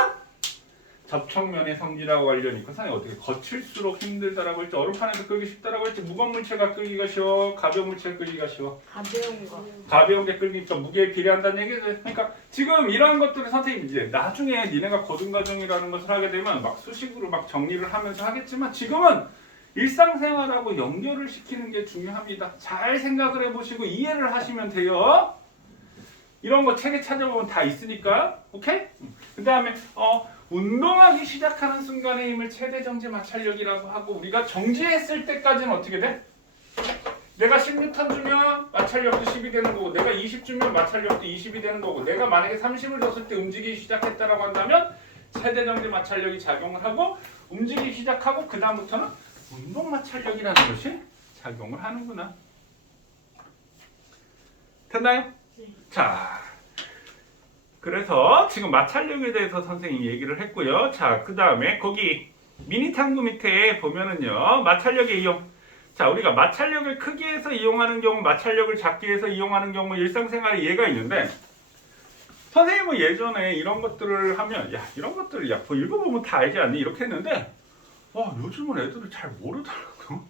접촉면의 성질하고 관련이 있고, 선생님 어떻게 거칠수록 힘들다라고 했지, 얼음판에서 끄기 쉽다라고 했지, 무거운 물체가 끄기가 쉬워, 가벼운 물체가 끄기가 쉬워. 가벼운 거. 가벼운 게 끌기니까 무게에 비례한다는 얘기죠. 그러니까 지금 이러한 것들을 선생님 이제 나중에 니네가 고등과정이라는 것을 하게 되면 막 수식으로 막 정리를 하면서 하겠지만 지금은 일상생활하고 연결을 시키는 게 중요합니다. 잘 생각을 해보시고 이해를 하시면 돼요. 이런 거 책에 찾아보면 다 있으니까. 오케이? 그 다음에 운동하기 시작하는 순간의 힘을 최대 정지 마찰력이라고 하고, 우리가 정지했을 때까지는 어떻게 돼? 내가 10N 주면 마찰력도 10이 되는 거고, 내가 20 주면 마찰력도 20이 되는 거고, 내가 만약에 30을 줬을 때 움직이기 시작했다라고 한다면 최대 정지 마찰력이 작용을 하고 움직이기 시작하고, 그 다음부터는 운동 마찰력이라는 것이 작용을 하는구나. 됐나요? 네. 자, 그래서 지금 마찰력에 대해서 선생님이 얘기를 했고요. 자, 그 다음에 거기 미니 탐구 밑에 보면은요, 마찰력의 이용. 자, 우리가 마찰력을 크게 해서 이용하는 경우, 마찰력을 작게 해서 이용하는 경우, 일상생활에 예가 있는데, 선생님은 예전에 이런 것들을 하면, 야, 이런 것들을 야, 뭐 읽어보면 다 알지 않니? 이렇게 했는데, 요즘은 애들이 잘 모르더라고요.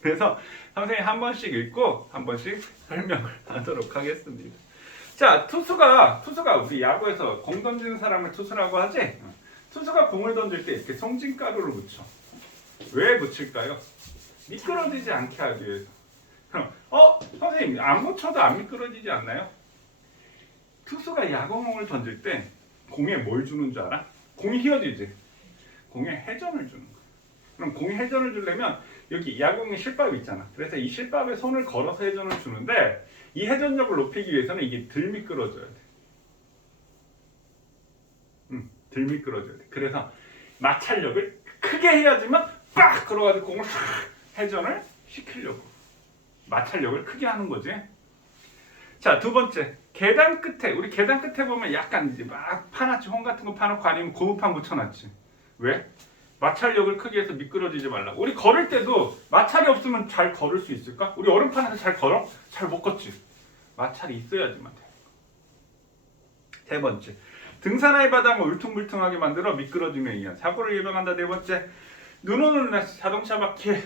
그래서 선생님 한 번씩 읽고 한 번씩 설명을 하도록 하겠습니다. 자, 투수가 우리 야구에서 공 던지는 사람을 투수라고 하지? 투수가 공을 던질 때 이렇게 송진가루를 묻혀. 왜 묻힐까요? 미끄러지지 않게 하기 위해서. 그럼 선생님 안 묻혀도 안 미끄러지지 않나요? 투수가 야구공을 던질 때 공에 뭘 주는 줄 알아? 공이 휘어지지? 공에 회전을 주는 거야. 그럼 공에 회전을 주려면 여기 야구공에 실밥 있잖아. 그래서 이 실밥에 손을 걸어서 회전을 주는데, 이 회전력을 높이기 위해서는 이게 덜 미끄러져야 돼. 덜 미끄러져야 돼. 그래서 마찰력을 크게 해야지만 빡 걸어가지고 공을 확 회전을 시키려고. 마찰력을 크게 하는 거지. 자, 두 번째. 계단 끝에, 우리 계단 끝에 보면 약간 이제 막 파놨지. 홍 같은 거 파놓고 아니면 고무판 붙여놨지. 왜? 마찰력을 크게 해서 미끄러지지 말라고. 우리 걸을 때도 마찰이 없으면 잘 걸을 수 있을까? 우리 얼음판에서 잘 걸어? 잘 못 걷지. 마찰이 있어야지만 돼. 세 번째, 등산화의 바닥을 울퉁불퉁하게 만들어 미끄러짐에 의한 사고를 예방한다. 네 번째, 눈 오는 날 자동차 바퀴에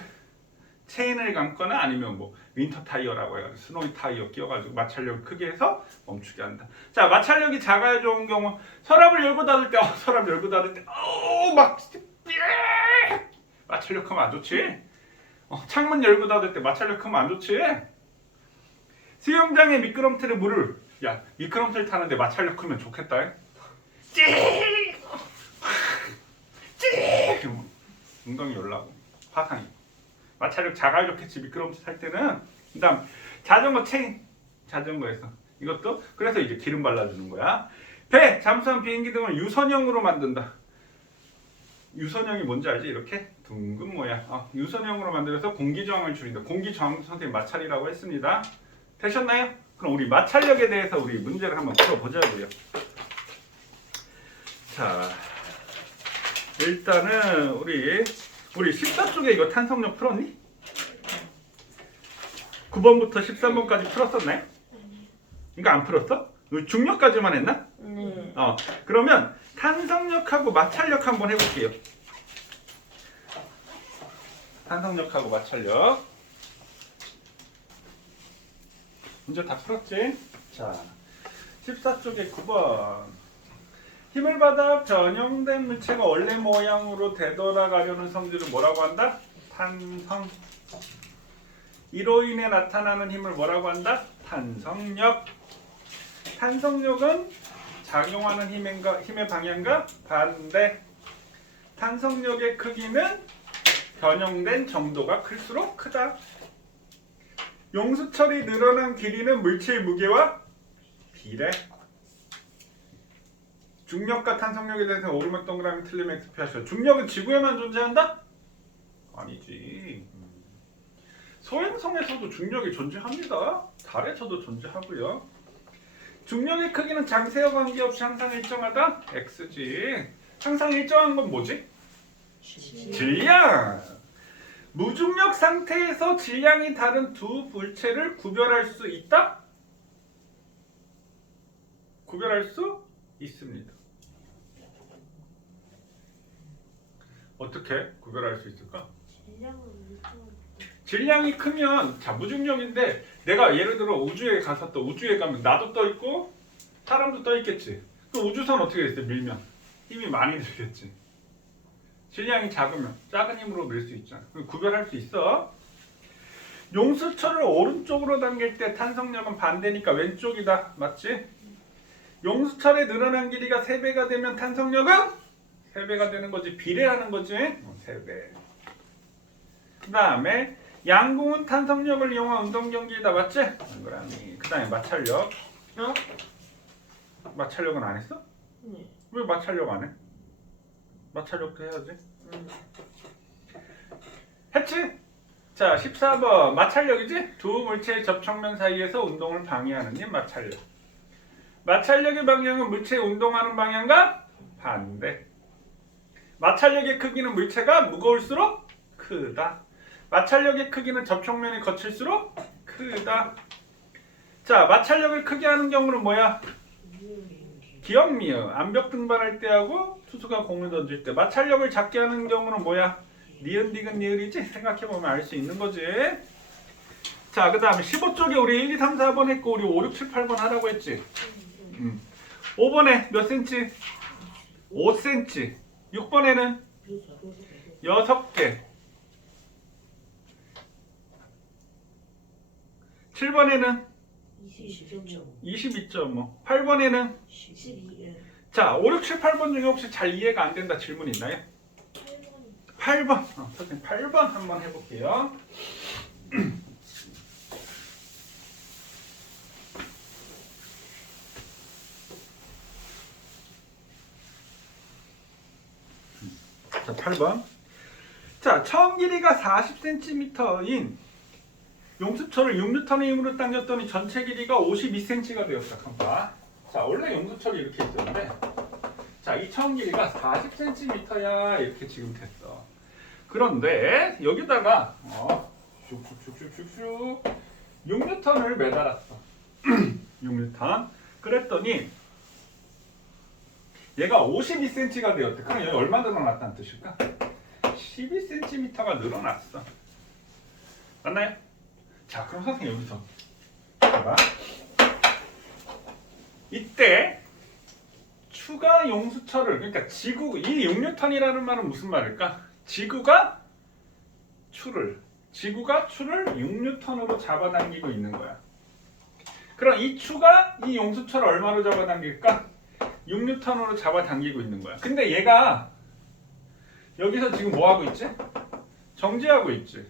체인을 감거나 아니면 뭐 윈터 타이어라고 해가지고 스노이 타이어 끼워가지고 마찰력을 크게 해서 멈추게 한다. 자, 마찰력이 작아야 좋은 경우, 서랍을 열고 닫을 때, 막 마찰력 크면 안 좋지. 창문 열고 닫을 때 마찰력 크면 안 좋지. 수영장에 미끄럼틀에 물을, 야, 미끄럼틀 타는데 마찰력 크면 좋겠다. 엉덩이 열라고 화상이. 마찰력 작아야 좋겠지, 미끄럼틀 탈 때는. 그 다음 자전거 체인, 자전거에서 이것도 그래서 이제 기름 발라주는 거야. 배, 잠수함, 비행기 등을 유선형으로 만든다. 유선형이 뭔지 알지? 이렇게 둥근 모양. 유선형으로 만들어서 공기 저항을 줄인다. 공기 저항 선생님 마찰이라고 했습니다. 되셨나요? 그럼 우리 마찰력에 대해서 우리 문제를 한번 풀어보자고요. 자, 일단은 우리 14쪽에 이거 탄성력 풀었니? 9번부터 13번까지 풀었었나요? 그러니까 안 풀었어? 중력까지만 했나? 네. 그러면 탄성력하고 마찰력 한번 해볼게요. 탄성력하고 마찰력. 문제 다 풀었지? 자, 14쪽에 9번. 힘을 받아 변형된 물체가 원래 모양으로 되돌아가려는 성질을 뭐라고 한다? 탄성. 이로 인해 나타나는 힘을 뭐라고 한다? 탄성력. 탄성력은 작용하는 힘의 방향과 반대. 탄성력의 크기는 변형된 정도가 클수록 크다. 용수철이 늘어난 길이는 물체의 무게와 비례. 중력과 탄성력에 대해서 옳으면 동그라미 틀리면 X 표하시오. 중력은 지구에만 존재한다? 아니지. 소행성에서도 중력이 존재합니다. 달에서도 존재하고요. 중력의 크기는 장세와 관계없이 항상 일정하다? X지. 항상 일정한 건 뭐지? 질량. 무중력 상태에서 질량이 다른 두 물체를 구별할 수 있다? 구별할 수 있습니다. 어떻게 구별할 수 있을까? 질량이 크면 자 무중력인데 내가 예를 들어 우주에 가서 또 우주에 가면 나도 떠 있고 사람도 떠 있겠지. 그럼 우주선 어떻게 됐어? 밀면 힘이 많이 들겠지. 질량이 작으면 작은 힘으로 밀 수 있잖아. 그럼 구별할 수 있어. 용수철을 오른쪽으로 당길 때 탄성력은 반대니까 왼쪽이다. 맞지? 용수철의 늘어난 길이가 3배가 되면 탄성력은 3배가 되는 거지. 비례하는 거지. 3배. 그 다음에 양궁은 탄성력을 이용한 운동 경기이다. 맞지? 동그라미. 그 다음에 마찰력. 마찰력은 안 했어? 네. 왜 마찰력 안 해? 마찰력도 해야지. 했지? 자 14번 마찰력이지? 두 물체의 접촉면 사이에서 운동을 방해하는 힘 마찰력. 마찰력의 방향은 물체의 운동하는 방향과 반대. 마찰력의 크기는 물체가 무거울수록 크다. 마찰력의 크기는 접촉면이 거칠수록 크다. 자 마찰력을 크게 하는 경우는 뭐야? 기역 미역 암벽 등반할 때 하고 투수가 공을 던질 때. 마찰력을 작게 하는 경우는 뭐야? 니은 디귿 니을이지? 생각해보면 알 수 있는 거지. 자 그 다음에 15쪽에 우리 1, 2, 3, 4번 했고 우리 5, 6, 7, 8번 하라고 했지. 5번에 몇 cm? 5cm. 6번에는 6개. 7번에는 22.5. 8번에는 12. 자 5, 6, 7, 8번 중에 혹시 잘 이해가 안 된다 질문 있나요? 8번. 선생님 8번 한번 해볼게요. 자 8번. 자 처음 길이가 40cm인 용수철을 6N의 힘으로 당겼더니 전체 길이가 52cm가 되었다. 봐. 자 원래 용수철이 이렇게 있었는데 자 이 처음 길이가 40cm야 이렇게 지금 됐어. 그런데 여기다가 슉슉슉슉슉 6N을 매달았어. 6N. 그랬더니 얘가 52cm가 되었대. 그럼 여기 얼마 늘어났다는 뜻일까? 12cm가 늘어났어. 맞나요? 자 그럼 선생님 여기서 봐봐. 이때 추가 용수철을 그러니까 지구 이 6N이라는 말은 무슨 말일까? 지구가 추를 6N으로 잡아당기고 있는 거야. 그럼 이 추가 이 용수철을 얼마로 잡아당길까? 6N으로 잡아당기고 있는 거야. 근데 얘가 여기서 지금 뭐 하고 있지? 정지하고 있지.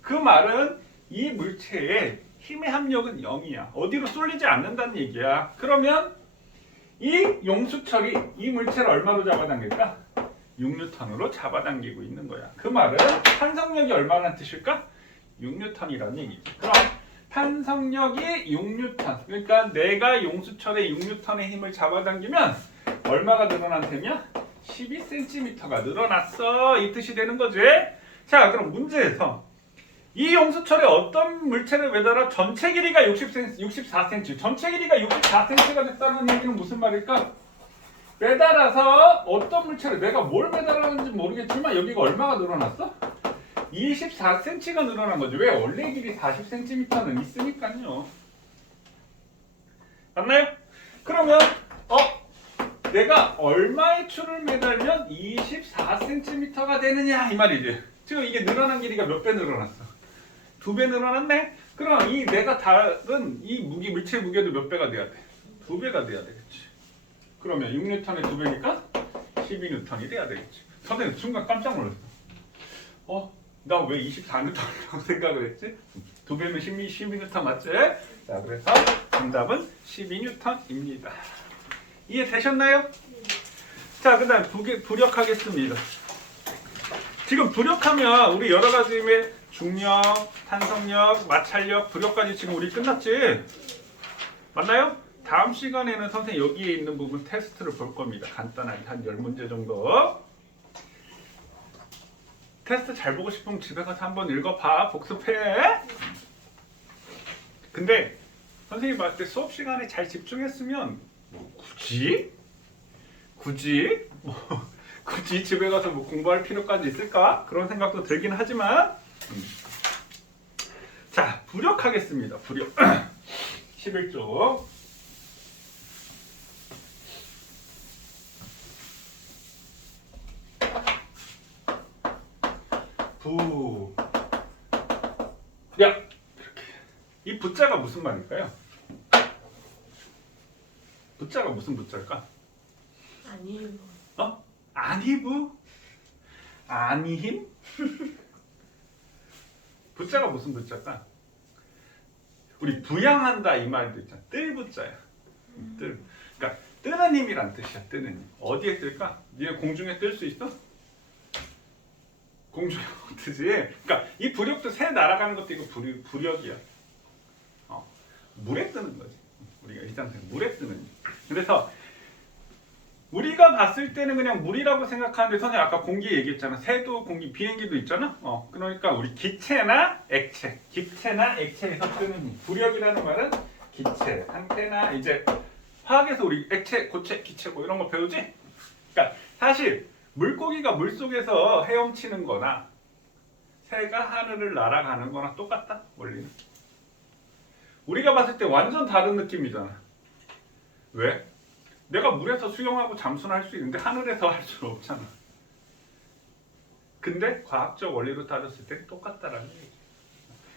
그 말은 이 물체의 힘의 합력은 0이야. 어디로 쏠리지 않는다는 얘기야. 그러면 이 용수철이 이 물체를 얼마로 잡아당길까? 6N으로 잡아당기고 있는 거야. 그 말은 탄성력이 얼마라는 뜻일까? 6N이라는 얘기지. 그럼 탄성력이 6N. 그러니까 내가 용수철의 6N의 힘을 잡아당기면 얼마가 늘어난 셈이야? 12cm가 늘어났어. 이 뜻이 되는 거지. 자 그럼 문제에서 이 용수철에 어떤 물체를 매달아 전체 길이가 64cm, 전체 길이가 64cm가 됐다는 얘기는 무슨 말일까? 매달아서 어떤 물체를 내가 뭘 매달았는지 모르겠지만 여기가 얼마가 늘어났어? 24cm가 늘어난 거지. 왜? 원래 길이 40cm는 있으니까요. 맞나요? 그러면 내가 얼마의 추를 매달면 24cm가 되느냐 이 말이지. 지금 이게 늘어난 길이가 몇 배 늘어났어? 2배 늘어났네? 그럼 이 내가 다른 이 물체 무게도 몇 배가 돼야 돼? 2배가 돼야 되겠지. 그러면 6N의 2배니까 12N이 돼야 되겠지. 선생님 순간 깜짝 놀랐어. 나 왜 24N이라고 생각을 했지? 2배면 12N 맞지? 자, 그래서 정답은 12N입니다. 이해되셨나요? 자, 그 다음 부력하겠습니다. 지금 부력하면 우리 여러 가지의 중력, 탄성력, 마찰력, 부력까지 지금 우리 끝났지? 맞나요? 다음 시간에는 선생님 여기에 있는 부분 테스트를 볼 겁니다. 간단하게 한 10문제 정도. 테스트 잘 보고 싶으면 집에 가서 한번 읽어봐. 복습해. 근데 선생님 봤을 때 수업 시간에 잘 집중했으면 굳이 굳이 집에 가서 뭐 공부할 필요까지 있을까? 그런 생각도 들긴 하지만 자, 부력하겠습니다. 부력 11조 야 이렇게 이 부자가 무슨 말일까요? 부자가 무슨 부자일까? 아니요. 아니부? 아니힘? 부자가 무슨 부자일까? 우리 부양한다 이 말도 있잖아. 뜰 부자야. 뜰. 그러니까 뜨는 힘이란 뜻이야. 뜨는 힘. 어디에 뜰까? 네가 공중에 뜰 수 있어? 공중에 못 뜨지. 그러니까 이 부력도 새 날아가는 것도 이거 부력이야. 물에 뜨는 거지. 우리가 일상생활 물에 뜨는 힘. 그래서 우리가 봤을 때는 그냥 물이라고 생각하는데 선생님 아까 공기 얘기했잖아. 새도 공기, 비행기도 있잖아. 그러니까 우리 기체나 액체에서 뜨는 힘. 부력이라는 말은 기체, 상태나 이제 화학에서 우리 액체, 고체, 기체 뭐 이런 거 배우지? 그러니까 사실 물고기가 물속에서 헤엄치는 거나 새가 하늘을 날아가는 거나 똑같다. 원리는. 우리가 봤을 때 완전 다른 느낌이잖아. 왜? 내가 물에서 수영하고 잠수는 할 수 있는데 하늘에서 할 수는 없잖아. 근데 과학적 원리로 따졌을 때 똑같다라는 얘기죠.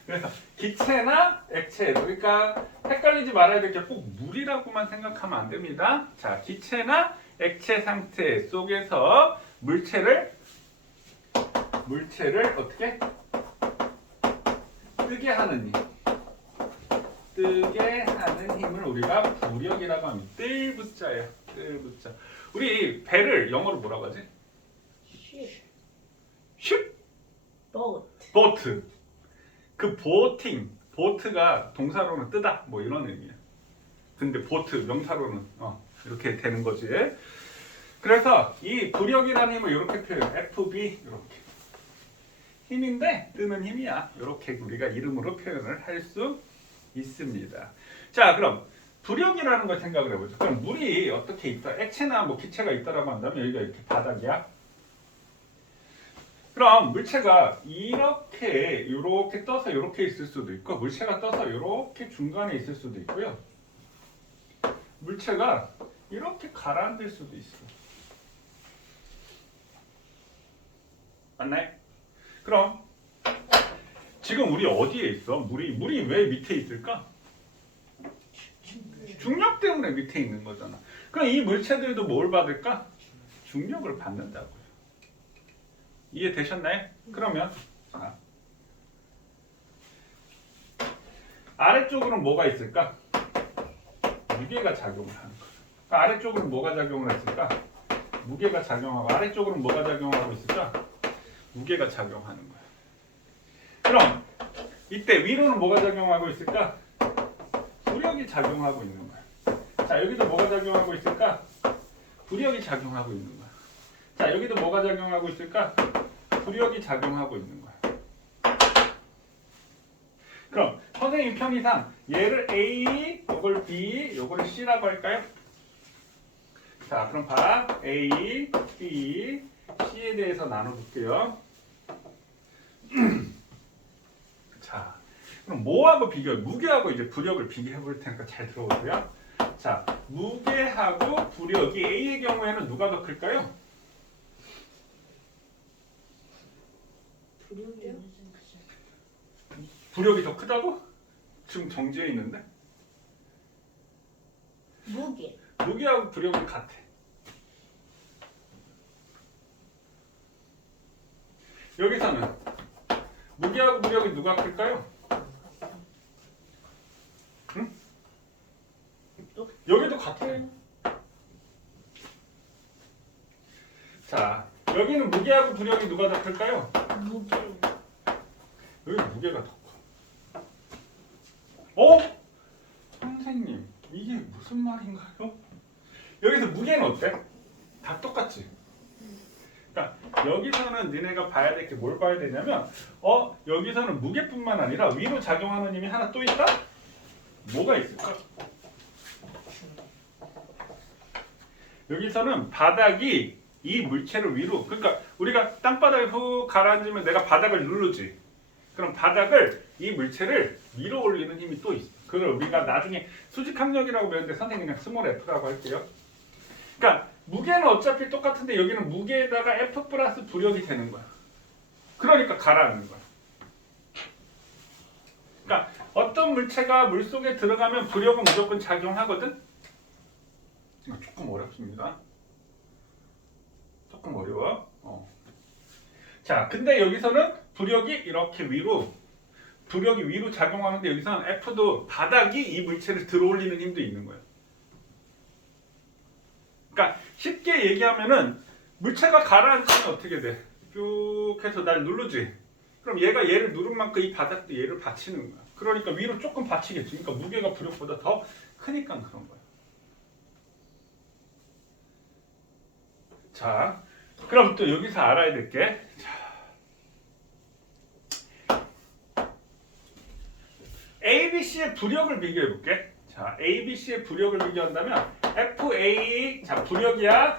그래서 기체나 액체, 그러니까 헷갈리지 말아야 될 게 꼭 물이라고만 생각하면 안 됩니다. 자, 기체나 액체 상태 속에서 물체를 어떻게? 뜨게 하는 힘. 뜨게 하는 힘을 우리가 부력이라고 합니다. 뜰부자예요. 뜰부자. 우리 배를 영어로 뭐라고 하지? 슛? 보트. 그 보트가 동사로는 뜨다 뭐 이런 의미야. 근데 보트 명사로는 이렇게 되는 거지. 그래서 이 부력이라는 힘을 이렇게 표현. FB 이렇게. 힘인데 뜨는 힘이야. 이렇게 우리가 이름으로 표현을 할 수 있습니다. 자, 그럼 부력이라는 걸 생각을 해보죠. 그럼 물이 어떻게 있다? 액체나 뭐 기체가 있다라고 한다면 여기가 이렇게 바닥이야. 그럼 물체가 이렇게 떠서 이렇게 있을 수도 있고, 물체가 떠서 이렇게 중간에 있을 수도 있고요. 물체가 이렇게 가라앉을 수도 있어. 맞나요? 그럼 지금 우리 어디에 있어? 물이 왜 밑에 있을까? 중력 때문에 밑에 있는 거잖아. 그럼 이 물체들도 뭘 받을까? 중력을 받는다고요. 이해되셨나요? 그러면 자, 아래쪽으로는 뭐가 있을까? 무게가 작용을 하는 거야. 그러니까 아래쪽으로는 뭐가 작용을 했을까? 무게가 작용하고, 아래쪽으로는 뭐가 작용하고 있을까? 무게가 작용하는 거야. 그럼 이때 위로는 뭐가 작용하고 있을까? 부력이 작용하고 있는 거야. 자, 여기도 뭐가 작용하고 있을까? 부력이 작용하고 있는 거야. 자, 여기도 뭐가 작용하고 있을까? 부력이 작용하고 있는 거야. 그럼 선생님 편의상 얘를 A, 요걸 B, 요걸 C라고 할까요? 자, 그럼 봐. A, B, C에 대해서 나눠볼게요. 자, 그럼 뭐하고 비교해? 무게하고 이제 부력을 비교해 볼 테니까 잘 들어보세요. 자, 무게하고 부력이 A의 경우에는 누가 더 클까요? 부력이요? 부력이 더 크다고? 지금 정지해 있는데? 무게. 무게하고 부력은 같아. 여기서는 무게하고 부력이 누가 클까요? 응? 여기도 같아. 자, 여기는 무게하고 부력이 누가 더 클까요? 무게. 여기 무게가 더 커. 어? 선생님, 이게 무슨 말인가요? 여기서 무게는 어때? 다 똑같지? 그러니까 여기서는 니네가 봐야 될 게 뭘 봐야 되냐면 여기서는 무게뿐만 아니라 위로 작용하는 힘이 하나 또 있다? 뭐가 있을까? 여기서는 바닥이 이 물체를 위로, 그러니까 우리가 땅바닥에 훅 가라앉으면 내가 바닥을 누르지. 그럼 바닥을, 이 물체를 위로 올리는 힘이 또 있어. 그걸 우리가 나중에 수직항력이라고 배우는데 선생님 그냥 스몰 f라고 할게요. 그러니까 무게는 어차피 똑같은데 여기는 무게에다가 F 플러스 부력이 되는 거야. 그러니까 가라앉는 거야. 그러니까 어떤 물체가 물속에 들어가면 부력은 무조건 작용하거든? 이거 조금 어렵습니다. 조금 어려워. 자, 근데 여기서는 부력이 이렇게 위로, 부력이 위로 작용하는데 여기서는 F도 바닥이 이 물체를 들어올리는 힘도 있는 거예요. 그러니까 쉽게 얘기하면은 물체가 가라앉으면 어떻게 돼? 쭉 해서 날 누르지. 그럼 얘가 얘를 누른 만큼 이 바닥도 얘를 받치는 거야. 그러니까 위로 조금 받치겠지. 그러니까 무게가 부력보다 더 크니까 그런 거야. 자, 그럼 또 여기서 알아야 될 게, ABC의 부력을 비교해 볼게. 자, ABC의 부력을 비교한다면 FA, 자 부력이야.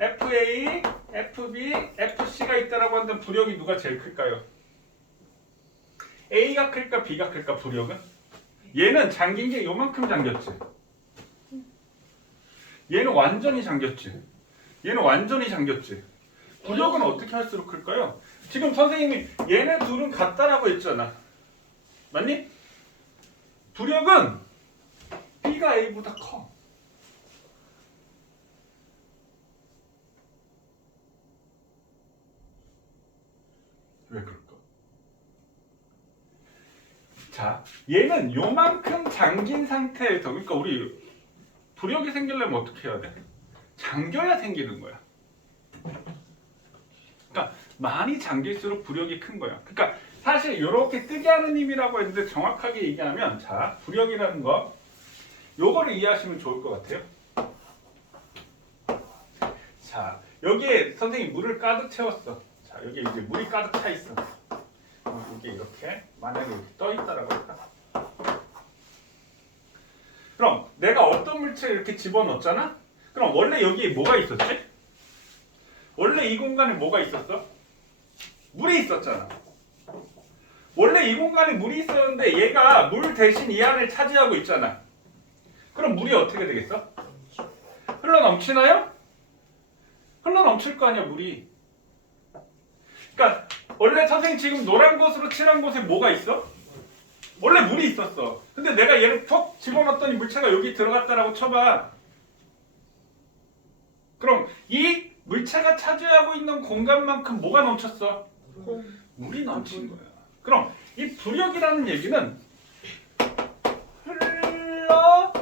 FA, FB, FC가 있다라고 한다면 부력이 누가 제일 클까요? A가 클까 B가 클까 부력은? 얘는 잠긴 게 요만큼 잠겼지. 얘는 완전히 잠겼지. 얘는 완전히 잠겼지. 부력은 어떻게 할수록 클까요? 지금 선생님이 얘네 둘은 같다라고 했잖아. 맞니? 부력은 B가 A보다 커. 왜 그럴까? 자, 얘는 요만큼 잠긴 상태에서, 그러니까 우리 부력이 생기려면 어떻게 해야 돼? 잠겨야 생기는 거야. 그러니까 많이 잠길수록 부력이 큰 거야. 그러니까 사실 이렇게 뜨게 하는 힘이라고 했는데 정확하게 얘기하면, 자, 부력이라는 거 요거를 이해하시면 좋을 것 같아요. 자, 여기에 선생님 물을 가득 채웠어. 자, 여기 이제 물이 가득 차 있어. 이게 이렇게 만약에 이렇게 떠 있다라고 할까? 그럼 내가 어떤 물체를 이렇게 집어넣었잖아? 그럼 원래 여기에 뭐가 있었지? 원래 이 공간에 뭐가 있었어? 물이 있었잖아. 원래 이 공간에 물이 있었는데 얘가 물 대신 이 안을 차지하고 있잖아. 그럼 물이 어떻게 되겠어? 흘러 넘치나요? 흘러 넘칠 거 아니야, 물이. 그러니까 원래 선생님 지금 노란 곳으로 칠한 곳에 뭐가 있어? 원래 물이 있었어. 근데 내가 얘를 톡 집어넣었더니 물체가 여기 들어갔다라고 쳐봐. 그럼 이 물체가 차지하고 있는 공간만큼 뭐가 넘쳤어? 물이 넘친 거야. 그럼 이 부력이라는 얘기는 흘러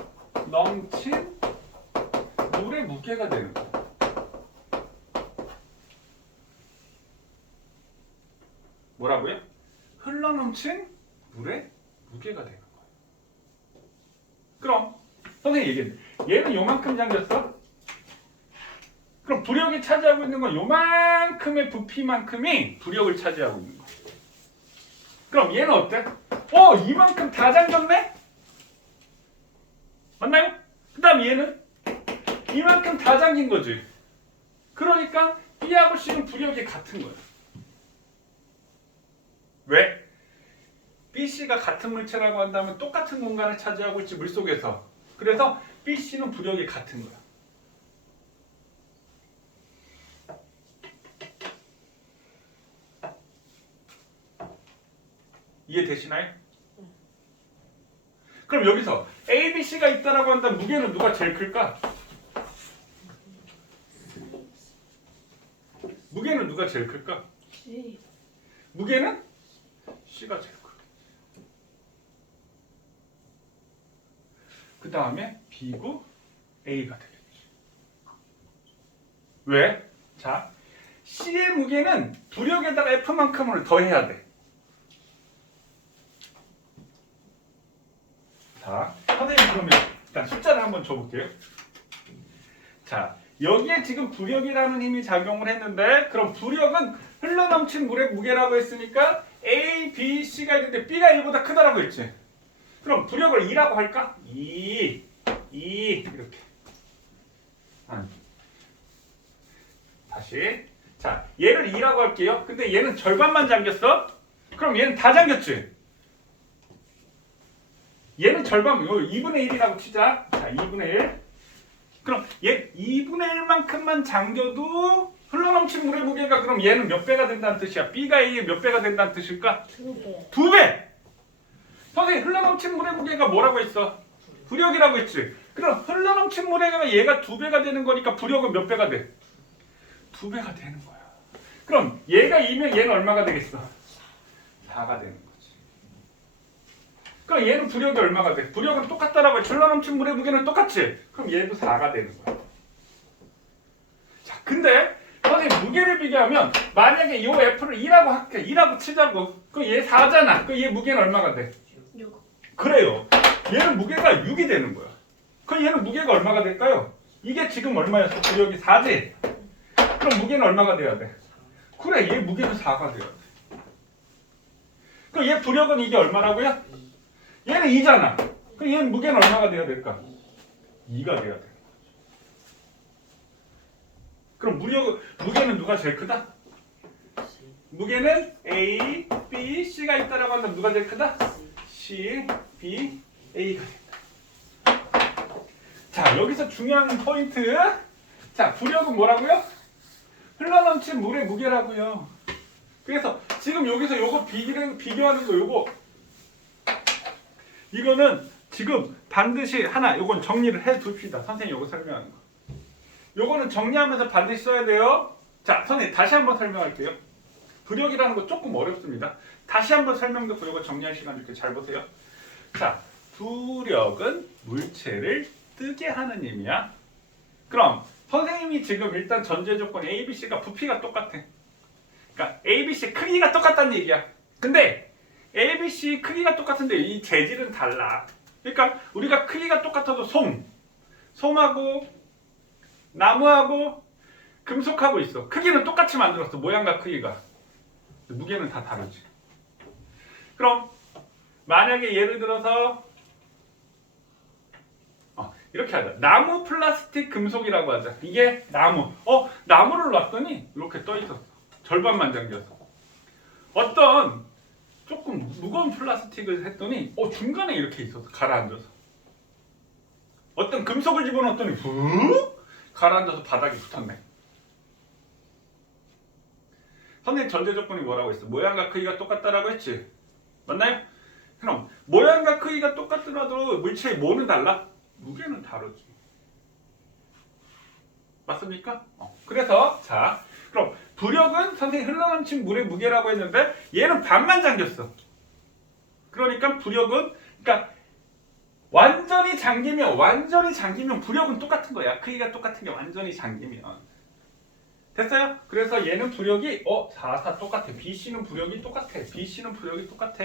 넘친 물의 무게가 되는 거야. 뭐라고요? 흘러 넘친 물의 무게가 되는 거야. 그럼 선생님 얘기했네. 얘는 요만큼 잠겼어? 그럼 부력이 차지하고 있는 건 요만큼의 부피만큼이 부력을 차지하고 있는 거야. 그럼 얘는 어때? 이만큼 다 잠겼네? 맞나요? 그 다음 얘는 이만큼 다 잠긴 거지. 그러니까 B하고 C는 부력이 같은 거야. 왜? B, C가 같은 물체라고 한다면 똑같은 공간을 차지하고 있지, 물속에서. 그래서 BC는 부력이 같은 거야. 이해되시나요? 그럼 여기서 A, B, C가 있다라고 한다면 무게는 누가 제일 클까? 무게는 누가 제일 클까? C. 무게는 C가 제일 클. 그 다음에 B고 A가 되겠지. 왜? 자, C의 무게는 부력에다가 F만큼을 더해야 돼. 자, 선생님 그러면 일단 숫자를 한번 줘볼게요. 자, 여기에 지금 부력이라는 힘이 작용을 했는데 그럼 부력은 흘러넘친 물의 무게라고 했으니까 A, B, C가 있는데 B가 1보다 크다라고 했지. 그럼 부력을 2라고 할까? 2 이렇게. 다시. 자, 얘를 2라고 할게요. 근데 얘는 절반만 잠겼어? 그럼 얘는 다 잠겼지? 얘는 절반, 2분의 1이라고 치자. 자, 2분의 1. 그럼 얘 2분의 1만큼만 잠겨도 흘러넘친 물의 무게가 그럼 얘는 몇 배가 된다는 뜻이야? B가 A의 몇 배가 된다는 뜻일까? 2배. 2배! 선생님, 흘러넘친 물의 무게가 뭐라고 했어? 부력이라고 했지? 그럼 흘러넘친 물의 무게가 얘가 2배가 되는 거니까 부력은 몇 배가 돼? 2배가 되는 거야. 그럼 얘가 2면 얘는 얼마가 되겠어? 4가 되는 거지. 그럼 얘는 부력이 얼마가 돼? 부력은 똑같다라고 해. 흘러넘친 물의 무게는 똑같지? 그럼 얘도 4가 되는 거야. 자, 근데 선생님 무게를 비교하면 만약에 이 F를 2라고 할게. 2라고 치자고. 그럼 얘 4잖아. 그럼 얘 무게는 얼마가 돼? 6. 그래요. 얘는 무게가 6이 되는 거야. 그럼 얘는 무게가 얼마가 될까요? 이게 지금 얼마였어? 부력이 4지? 그럼 무게는 얼마가 돼야 돼? 그래, 얘 무게는 4가 돼야 돼. 그럼 얘 부력은 이게 얼마라고요? 얘는 2잖아. 그럼 얘는 무게는 얼마가 돼야 될까? 2가 돼야 돼. 그럼 무게는 누가 제일 크다? 무게는 A, B, C가 있다라고 한다면 누가 제일 크다? C, B, A가 된다. 자, 여기서 중요한 포인트. 자, 부력은 뭐라고요? 흘러넘친 물의 무게라고요. 그래서 지금 여기서 요거 비교하는 거 요거 이거는 지금 반드시 하나 요건 정리를 해 둡시다. 선생님 요거 설명하는 거. 요거는 정리하면서 반드시 써야 돼요. 자, 선생님 다시 한번 설명할게요. 부력이라는 거 조금 어렵습니다. 다시 한번 설명 듣고 요거 정리할 시간 줄게. 잘 보세요. 자, 부력은 물체를 뜨게 하는 힘이야. 그럼 선생님이 지금 일단 전제 조건 A, B, C가 부피가 똑같아. 그러니까 A, B, C 크기가 똑같다는 얘기야. 근데 A, B, C 크기가 똑같은데 이 재질은 달라. 그러니까 우리가 크기가 똑같아도 솜하고 나무하고 금속하고 있어. 크기는 똑같이 만들었어. 모양과 크기가. 무게는 다 다르지. 그럼 만약에 예를 들어서 이렇게 하자. 나무, 플라스틱, 금속이라고 하자. 이게 나무. 나무를 놨더니 이렇게 떠 있었어. 절반만 잠겨서. 어떤 조금 무거운 플라스틱을 했더니 중간에 이렇게 있었어. 가라앉아서. 어떤 금속을 집어넣었더니 훅 가라앉아서 바닥에 붙었네. 선생님 전제 조건이 뭐라고 했어? 모양과 크기가 똑같다라고 했지? 맞나요? 그럼 모양과 크기가 똑같더라도 물체의 뭐는 달라? 무게는 다르지. 맞습니까? 그래서 자, 그럼 부력은 선생님 흘러넘친 물의 무게라고 했는데 얘는 반만 잠겼어. 그러니까 부력은 그러니까 완전히 잠기면 부력은 똑같은 거야. 크기가 똑같은 게 완전히 잠기면. 됐어요? 그래서 얘는 부력이 4 똑같아. BC는 부력이 똑같아. BC는 부력이 똑같아.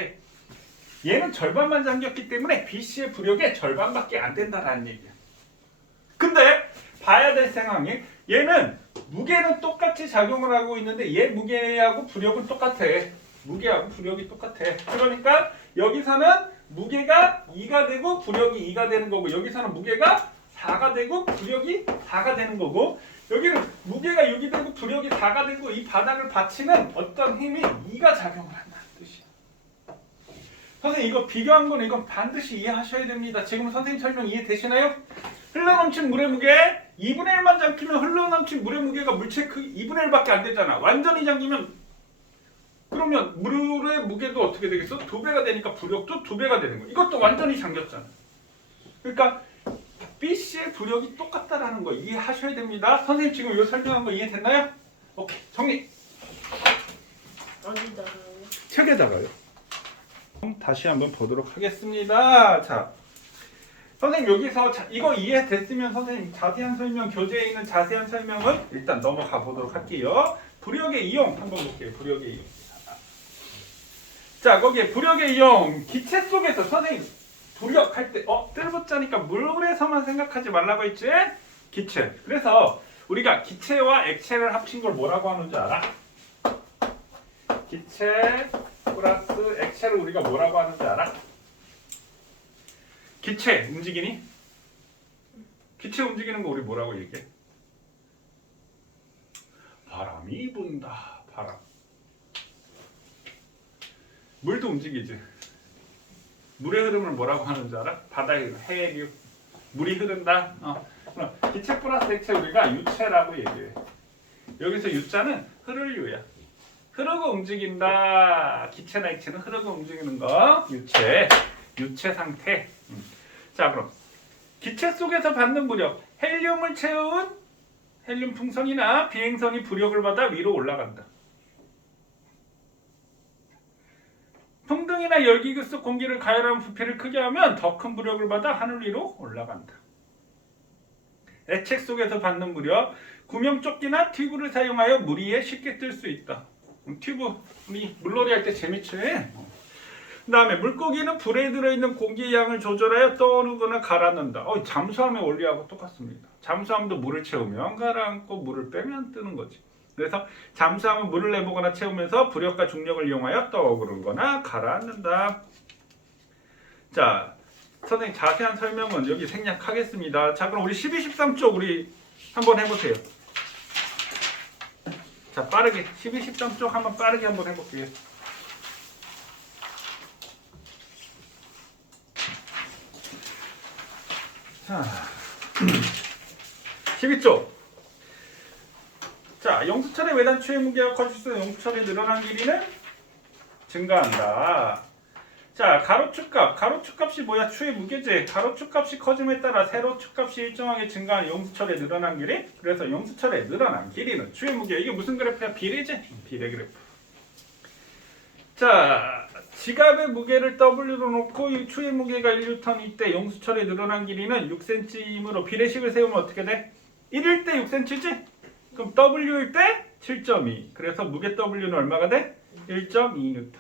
얘는 절반만 잠겼기 때문에 BC의 부력의 절반밖에 안 된다라는 얘기야. 근데 봐야 될 상황이 얘는 무게는 똑같이 작용을 하고 있는데 얘 무게하고 부력은 똑같아. 무게하고 부력이 똑같아. 그러니까 여기서는 무게가 2가 되고 부력이 2가 되는 거고 여기서는 무게가 4가 되고 부력이 4가 되는 거고 여기는 무게가 6이 되고 부력이 4가 되고 이 바닥을 받치는 어떤 힘이 2가 작용을 한다는 뜻이야. 선생님 이거 비교한 거는 이건 반드시 이해하셔야 됩니다. 지금 선생님 설명 이해되시나요? 흘러넘친 물의 무게 2분의 1만 잠기면 흘러넘친 물의 무게가 물체 크기 2분의 1밖에 안 되잖아. 완전히 잠기면 그러면 물의 무게도 어떻게 되겠어? 2배가 되니까 부력도 2배가 되는 거야. 이것도 완전히 잠겼잖아. 그러니까 BC의 부력이 똑같다라는 거 이해하셔야 됩니다. 선생님 지금 이거 설명한 거 이해됐나요? 오케이, 정리. 어디다가요? 책에다가요. 다시 한번 보도록 하겠습니다. 자, 선생님 여기서 이거 이해됐으면 선생님 자세한 설명, 교재에 있는 자세한 설명은 일단 넘어가 보도록 할게요. 부력의 이용 한번 볼게요. 부력의 이용. 자, 거기에 부력의 이용, 기체 속에서 선생님 부력할 때 뜰붙자니까 물에서만 생각하지 말라고 했지? 기체. 그래서 우리가 기체와 액체를 합친 걸 뭐라고 하는 줄 알아? 기체 플러스 액체를 우리가 뭐라고 하는 줄 알아? 기체 움직이니? 기체 움직이는 거 우리 뭐라고 얘기해? 바람이 분다. 바람. 물도 움직이지. 물의 흐름을 뭐라고 하는 줄 알아? 바다의 흐름, 해류. 물이 흐른다. 그럼 기체 플러스 액체 우리가 유체라고 얘기해. 여기서 유자는 흐를 유야. 흐르고 움직인다. 기체나 액체는 흐르고 움직이는 거. 유체. 유체 상태. 자, 그럼 기체 속에서 받는 부력. 헬륨을 채운 헬륨 풍선이나 비행선이 부력을 받아 위로 올라간다. 풍등이나 열기구 속 공기를 가열하면 부피를 크게 하면 더 큰 부력을 받아 하늘 위로 올라간다. 액체 속에서 받는 부력. 구명조끼나 튜브를 사용하여 물 위에 쉽게 뜰 수 있다. 튜브, 우리 물놀이 할 때 재밌지? 그 다음에 물고기는 불에 들어있는 공기의 양을 조절하여 떠오르거나 가라앉는다. 잠수함의 원리하고 똑같습니다. 잠수함도 물을 채우면 가라앉고 물을 빼면 뜨는 거지. 그래서 잠수함은 물을 내보거나 채우면서 부력과 중력을 이용하여 떠오르거나 가라앉는다. 자, 선생님 자세한 설명은 여기 생략하겠습니다. 자, 그럼 우리 12, 13쪽 우리 한번 해보세요. 자, 빠르게 12, 13쪽 한번 빠르게 한번 해볼게요. 자, 12쪽. 자, 영수철의 외단 추의 무게가 커질수록 영수철의 늘어난 길이는 증가한다. 자, 가로축값. 가로축값이 뭐야? 추의 무게지. 가로축값이 커짐에 따라 세로축값이 일정하게 증가하는 영수철의 늘어난 길이. 그래서 영수철의 늘어난 길이는 추의 무게. 이게 무슨 그래프야? 비례지? 비례 그래프. 자, 지갑의 무게를 W로 놓고 이 추의 무게가 1N일 때 영수철의 늘어난 길이는 6cm이므로 비례식을 세우면 어떻게 돼? 1일 때 6cm지? 그럼 W일 때 7.2. 그래서 무게 W는 얼마가 돼? 1.2N.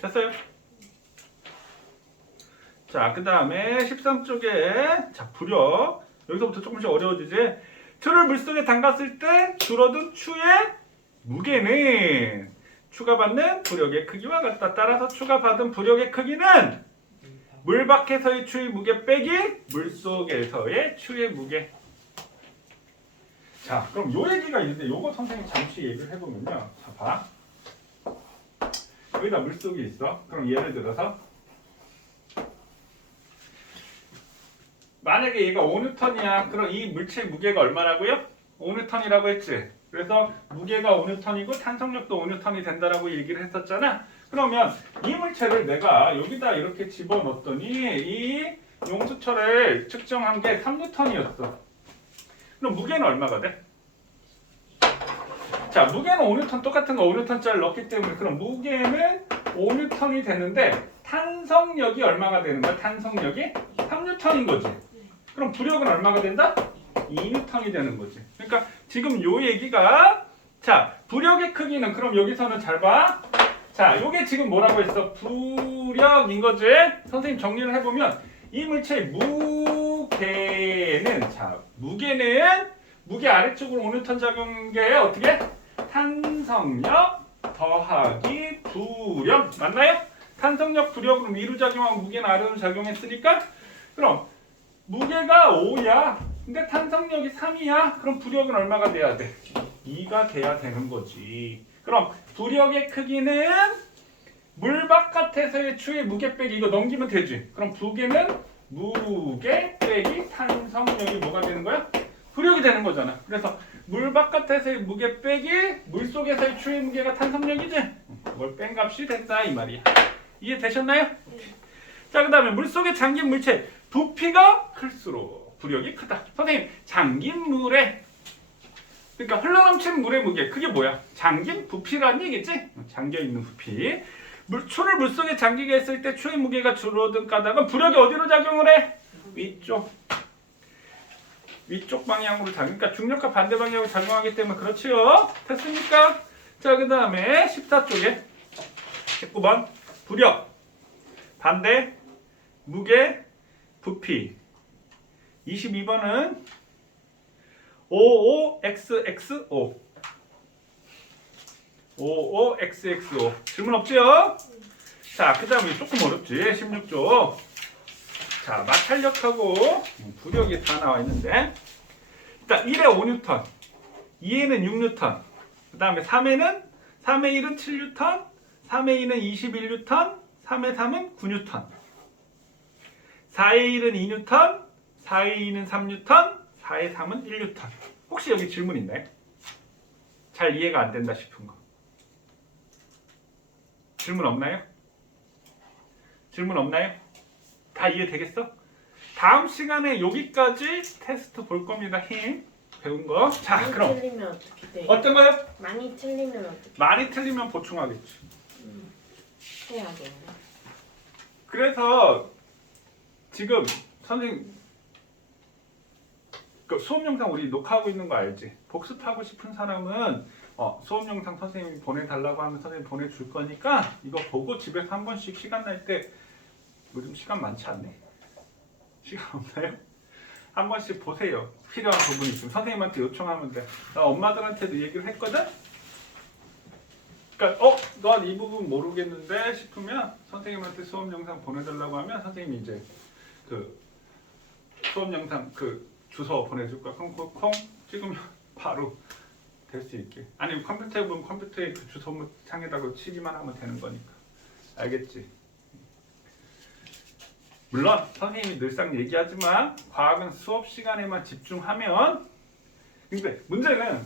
됐어요? 자, 그 다음에 13쪽에 자, 부력. 여기서부터 조금씩 어려워지지? 추를 물속에 담갔을 때 줄어든 추의 무게는 추가 받는 부력의 크기와 같다. 따라서 추가 받은 부력의 크기는 물 밖에서의 추의 무게 빼기 물속에서의 추의 무게. 자, 그럼 요 얘기가 있는데 요거 선생님 잠시 얘기를 해보면요. 자, 봐. 여기다 물속이 있어. 그럼 예를 들어서 만약에 얘가 5N이야. 그럼 이 물체의 무게가 얼마라고요? 5N이라고 했지. 그래서 무게가 5N이고 탄성력도 5N이 된다라고 얘기를 했었잖아. 그러면 이 물체를 내가 여기다 이렇게 집어넣었더니 이 용수철을 측정한 게 3N이었어. 그럼 무게는 얼마가 돼? 자, 무게는 5N 똑같은 거 5N짜리 넣었기 때문에 그럼 무게는 5N이 되는데 탄성력이 얼마가 되는 거야? 탄성력이 3N인 거지. 그럼 부력은 얼마가 된다? 2N이 되는 거지. 그러니까 지금 요 얘기가 자, 부력의 크기는 그럼 여기서는 잘 봐. 자, 요게 지금 뭐라고 했어? 부력인 거지. 선생님 정리를 해보면 이 물체의 무게는 자, 무게는 무게 아래쪽으로 5N 작용한 게 어떻게? 탄성력 더하기 부력 맞나요? 탄성력 부력으로 위로 작용하고 무게는 아래로 작용했으니까 그럼 무게가 5야. 근데 탄성력이 3이야. 그럼 부력은 얼마가 돼야 돼? 2가 돼야 되는 거지. 그럼 부력의 크기는 물 바깥에서의 추의 무게 빼기 이거 넘기면 되지. 그럼 부계는 무게 빼기 탄성력이 뭐가 되는 거야? 부력이 되는 거잖아. 그래서 물 바깥에서의 무게 빼기 물 속에서의 추의 무게가 탄성력이지. 그걸 뺀 값이 된다 이 말이야. 이해되셨나요? 자, 그 다음에 물 속에 잠긴 물체 부피가 클수록 부력이 크다. 선생님, 잠긴 물에 그러니까 흘러넘치는 물의 무게 그게 뭐야? 잠긴 부피라는 얘기지? 잠겨있는 부피. 추를 물속에 잠기게 했을 때 추의 무게가 줄어든 까닭은 부력이 어디로 작용을 해? 위쪽 방향으로 그러니까 중력과 반대 방향으로 작용하기 때문에 그렇지요. 됐습니까? 자, 그 다음에 14쪽에 19번 부력 반대 무게 부피 22번은 OOXXO OOXXO 질문 없지요? 자, 그 다음에 조금 어렵지 16쪽 자, 마찰력하고 부력이 다 나와 있는데 일단 1에 5N 2에는 6N 그 다음에 3의 1은 7N 3의 2는 21N 3의 3은 9N 4의 1은 2N 4의 2는 3N 4의 3은 1N 혹시 여기 질문 있나요? 잘 이해가 안 된다 싶은 거 질문 없나요? 질문 없나요? 다 이해되겠어? 다음 시간에 여기까지 테스트 볼 겁니다. 힘 배운 거. 자, 많이 그럼 틀리면 어떻게 돼? 어떤 거요? 많이 틀리면 어떻게 많이 틀리면 보충하겠지. 해야겠네. 그래서 지금 선생님 그 수업 영상 우리 녹화하고 있는 거 알지? 복습하고 싶은 사람은 수업 영상 선생님이 보내달라고 하면 선생님 보내줄 거니까 이거 보고 집에서 한 번씩 시간 날 때 요즘 시간 많지 않네? 시간 없나요? 한 번씩 보세요. 필요한 부분이 있으면 선생님한테 요청하면 돼. 나 엄마들한테도 얘기를 했거든? 그러니까 넌 이 부분 모르겠는데 싶으면 선생님한테 수업 영상 보내달라고 하면 선생님이 이제 그 수업 영상 그 주소 보내줄 거야. 그럼 그 콩 찍으면 바로 될 수 있게. 아니면 컴퓨터에 보면 컴퓨터에 그 주소 창에다가 치기만 하면 되는 거니까. 알겠지? 물론 선생님이 늘상 얘기하지만 과학은 수업 시간에만 집중하면 근데 문제는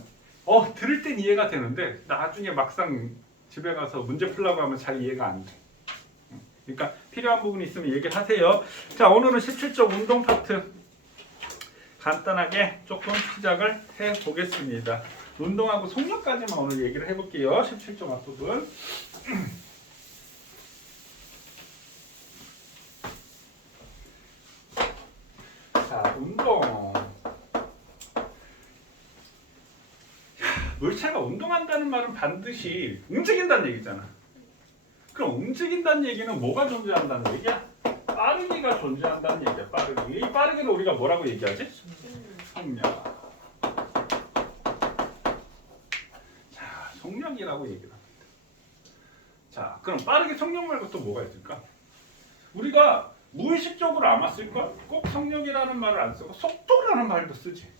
들을 땐 이해가 되는데 나중에 막상 집에 가서 문제 풀라고 하면 잘 이해가 안 돼. 그러니까 필요한 부분이 있으면 얘기하세요. 자, 오늘은 17쪽 운동 파트 간단하게 조금 시작을 해보겠습니다. 운동하고 속력까지만 오늘 얘기를 해볼게요. 17쪽 앞부분. 자, 운동. 물체가 운동한다는 말은 반드시 움직인다는 얘기잖아. 그럼 움직인다는 얘기는 뭐가 존재한다는 얘기야? 빠르기가 존재한다는 얘기야. 빠르기. 이 빠르기를 우리가 뭐라고 얘기하지? 속력. 자, 속력이라고 얘기를 합니다. 자, 그럼 빠르게 속력 말고 또 뭐가 있을까? 우리가 무의식적으로 아마 쓸걸? 꼭 속력이라는 말을 안 쓰고 속도라는 말도 쓰지.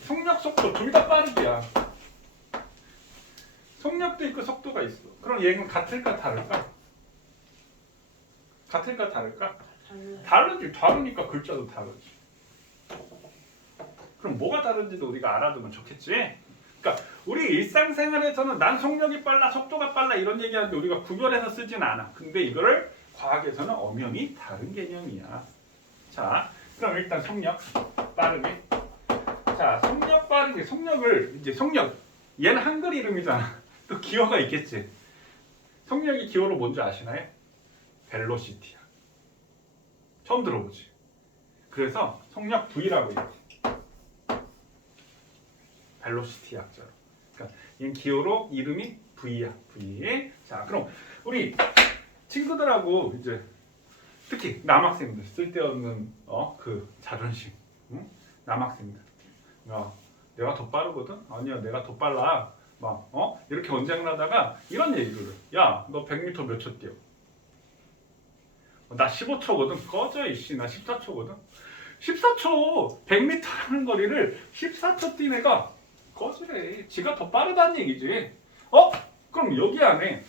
속력, 속도 둘 다 빠르기야. 속력도 있고 속도가 있어. 그럼 얘는 같을까 다를까? 같을까 다를까? 다르지. 다르니까 글자도 다르지. 그럼 뭐가 다른지도 우리가 알아두면 좋겠지? 그러니까 우리 일상생활에서는 난 속력이 빨라, 속도가 빨라 이런 얘기하는데 우리가 구별해서 쓰진 않아. 근데 이거를 과학에서는 엄연히 다른 개념이야. 자, 그럼 일단 속력 빠르게. 자, 속력 빠르게. 속력을 이제 속력. 얘는 한글 이름이잖아. 또 기호가 있겠지. 속력이 기호로 뭔지 아시나요? 벨로시티야. 처음 들어보지. 그래서 속력 V라고 얘기해. 벨로시티 약자로. 그러니까 얘는 기호로 이름이 V야. V. 자, 그럼 우리 친구들하고 이제 특히 남학생들 쓸데없는 그 자존심. 응? 남학생들. 야, 내가 더 빠르거든? 아니야, 내가 더 빨라. 막 이렇게 언쟁을 하다가 이런 얘기를 해. 야, 너 100m 몇 초 뛰어? 나 15초거든. 꺼져 이씨. 나 14초거든. 14초 100m라는 거리를 14초 뛴 애가 꺼지래. 지가 더 빠르다는 얘기지. 그럼 여기 안에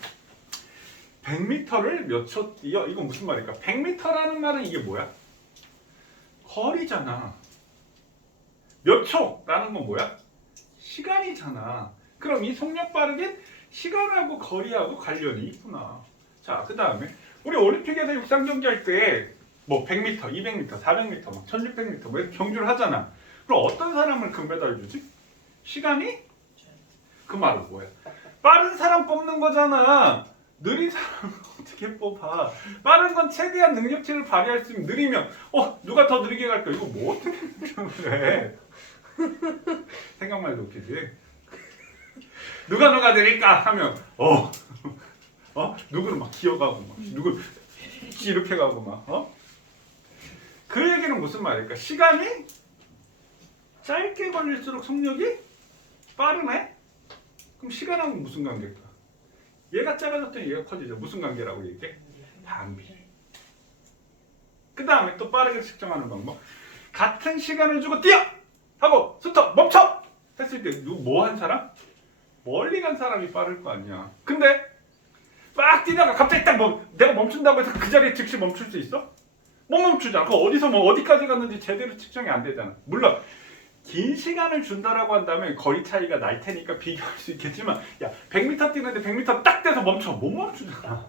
100m를 몇 초 뛰어? 이건 무슨 말일까? 100m라는 말은 이게 뭐야? 거리잖아. 몇 초라는 건 뭐야? 시간이잖아. 그럼 이 속력 빠르긴 시간하고 거리하고 관련이 있구나. 자, 그 다음에 우리 올림픽에서 육상 경기 할 때 뭐 100m, 200m, 400m, 막 1600m 뭐 이렇게 경주를 하잖아. 그럼 어떤 사람을 금메달 주지? 시간이? 그 말은 뭐야? 빠른 사람 뽑는 거잖아. 느린 사람은 어떻게 뽑아? 빠른 건 최대한 능력치를 발휘할 수 있으면 느리면 누가 더 느리게 갈까? 이거 뭐 어떻게 그래? 생각만 해도 웃기지? 누가 느릴까 하면 누구를 막 기어가고 막 누구 이렇게 가고 막 그 얘기는 무슨 말일까? 시간이 짧게 걸릴수록 속력이 빠르네? 그럼 시간하고 무슨 관계일까? 얘가 작아졌더니 얘가 커지죠. 무슨 관계라고 얘기해? 반비. 그 다음에 또 빠르게 측정하는 방법. 같은 시간을 주고 뛰어! 하고 스톱! 멈춰! 했을 때 뭐 한 사람? 멀리 간 사람이 빠를 거 아니야. 근데 막 뛰다가 갑자기 딱 내가 멈춘다고 해서 그 자리에 즉시 멈출 수 있어? 못 멈추잖아. 그 어디서 어디까지 갔는지 제대로 측정이 안 되잖아. 물론 긴 시간을 준다라고 한다면 거리 차이가 날 테니까 비교할 수 있겠지만 100m 뛰는데 100m 딱 돼서 멈춰. 못 멈추잖아.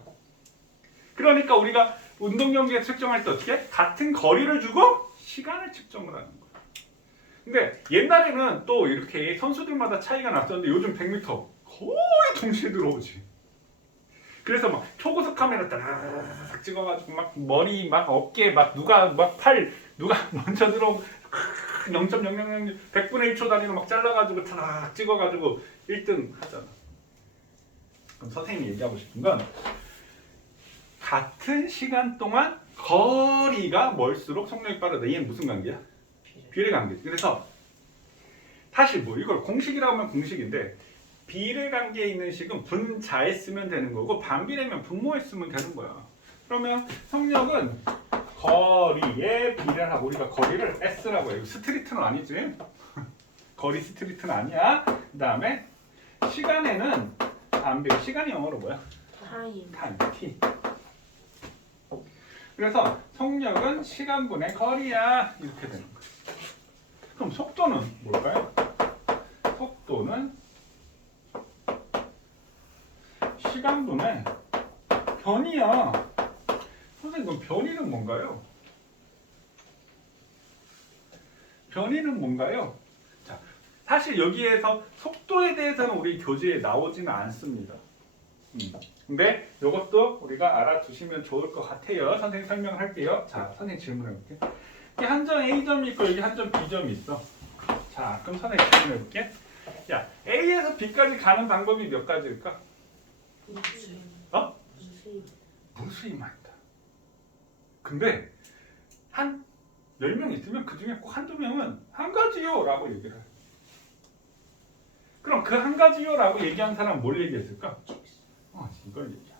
그러니까 우리가 운동 경기에 측정할 때 어떻게? 같은 거리를 주고 시간을 측정을 하는 거야. 근데 옛날에는 또 이렇게 선수들마다 차이가 났었는데 요즘 100m 거의 동시에 들어오지. 그래서 막 초고속 카메라 딱 찍어가지고 막 머리 막 어깨 막 누가 막 팔 누가 먼저 들어오고 0.000 100분의 1초 단위로 막 잘라가지고 탁 찍어가지고 1등 하잖아. 그럼 선생님이 얘기하고 싶은 건 같은 시간 동안 거리가 멀수록 속력이 빠르다. 얘는 무슨 관계야? 비례 관계지. 그래서 사실 뭐 이걸 공식이라고 하면 공식인데 비례 관계에 있는 식은 분자에 쓰면 되는 거고 반비례면 분모에 쓰면 되는 거야. 그러면 속력은 거리에 비례를 하고 우리가 거리를 S라고 해요. 스트리트는 아니지. 거리 스트리트는 아니야. 그 다음에 시간에는 반비례. 시간이 영어로 뭐야? 타임. T. 그래서 속력은 시간분의 거리야. 이렇게 되는 거야. 그럼 속도는 뭘까요? 속도는 시간분의 변이야. 선생님, 그럼 변이는 뭔가요? 변이는 뭔가요? 자, 사실 여기에서 속도에 대해서는 우리 교재에 나오지는 않습니다. 근데 이것도 우리가 알아두시면 좋을 것 같아요. 선생님 설명을 할게요. 자, 선생님 질문해볼게. 여기 한 점 A점이 있고 여기 한 점 B점이 있어. 자, 그럼 선생님 질문해볼게. 야, A에서 B까지 가는 방법이 몇 가지일까? 무수히만 있다. 근데 한 10명 있으면 그 중에 꼭 한두 명은 한 가지요 라고 얘기를 해. 그럼 그 한 가지요 라고 얘기한 사람은 뭘 얘기했을까? 이걸 얘기해.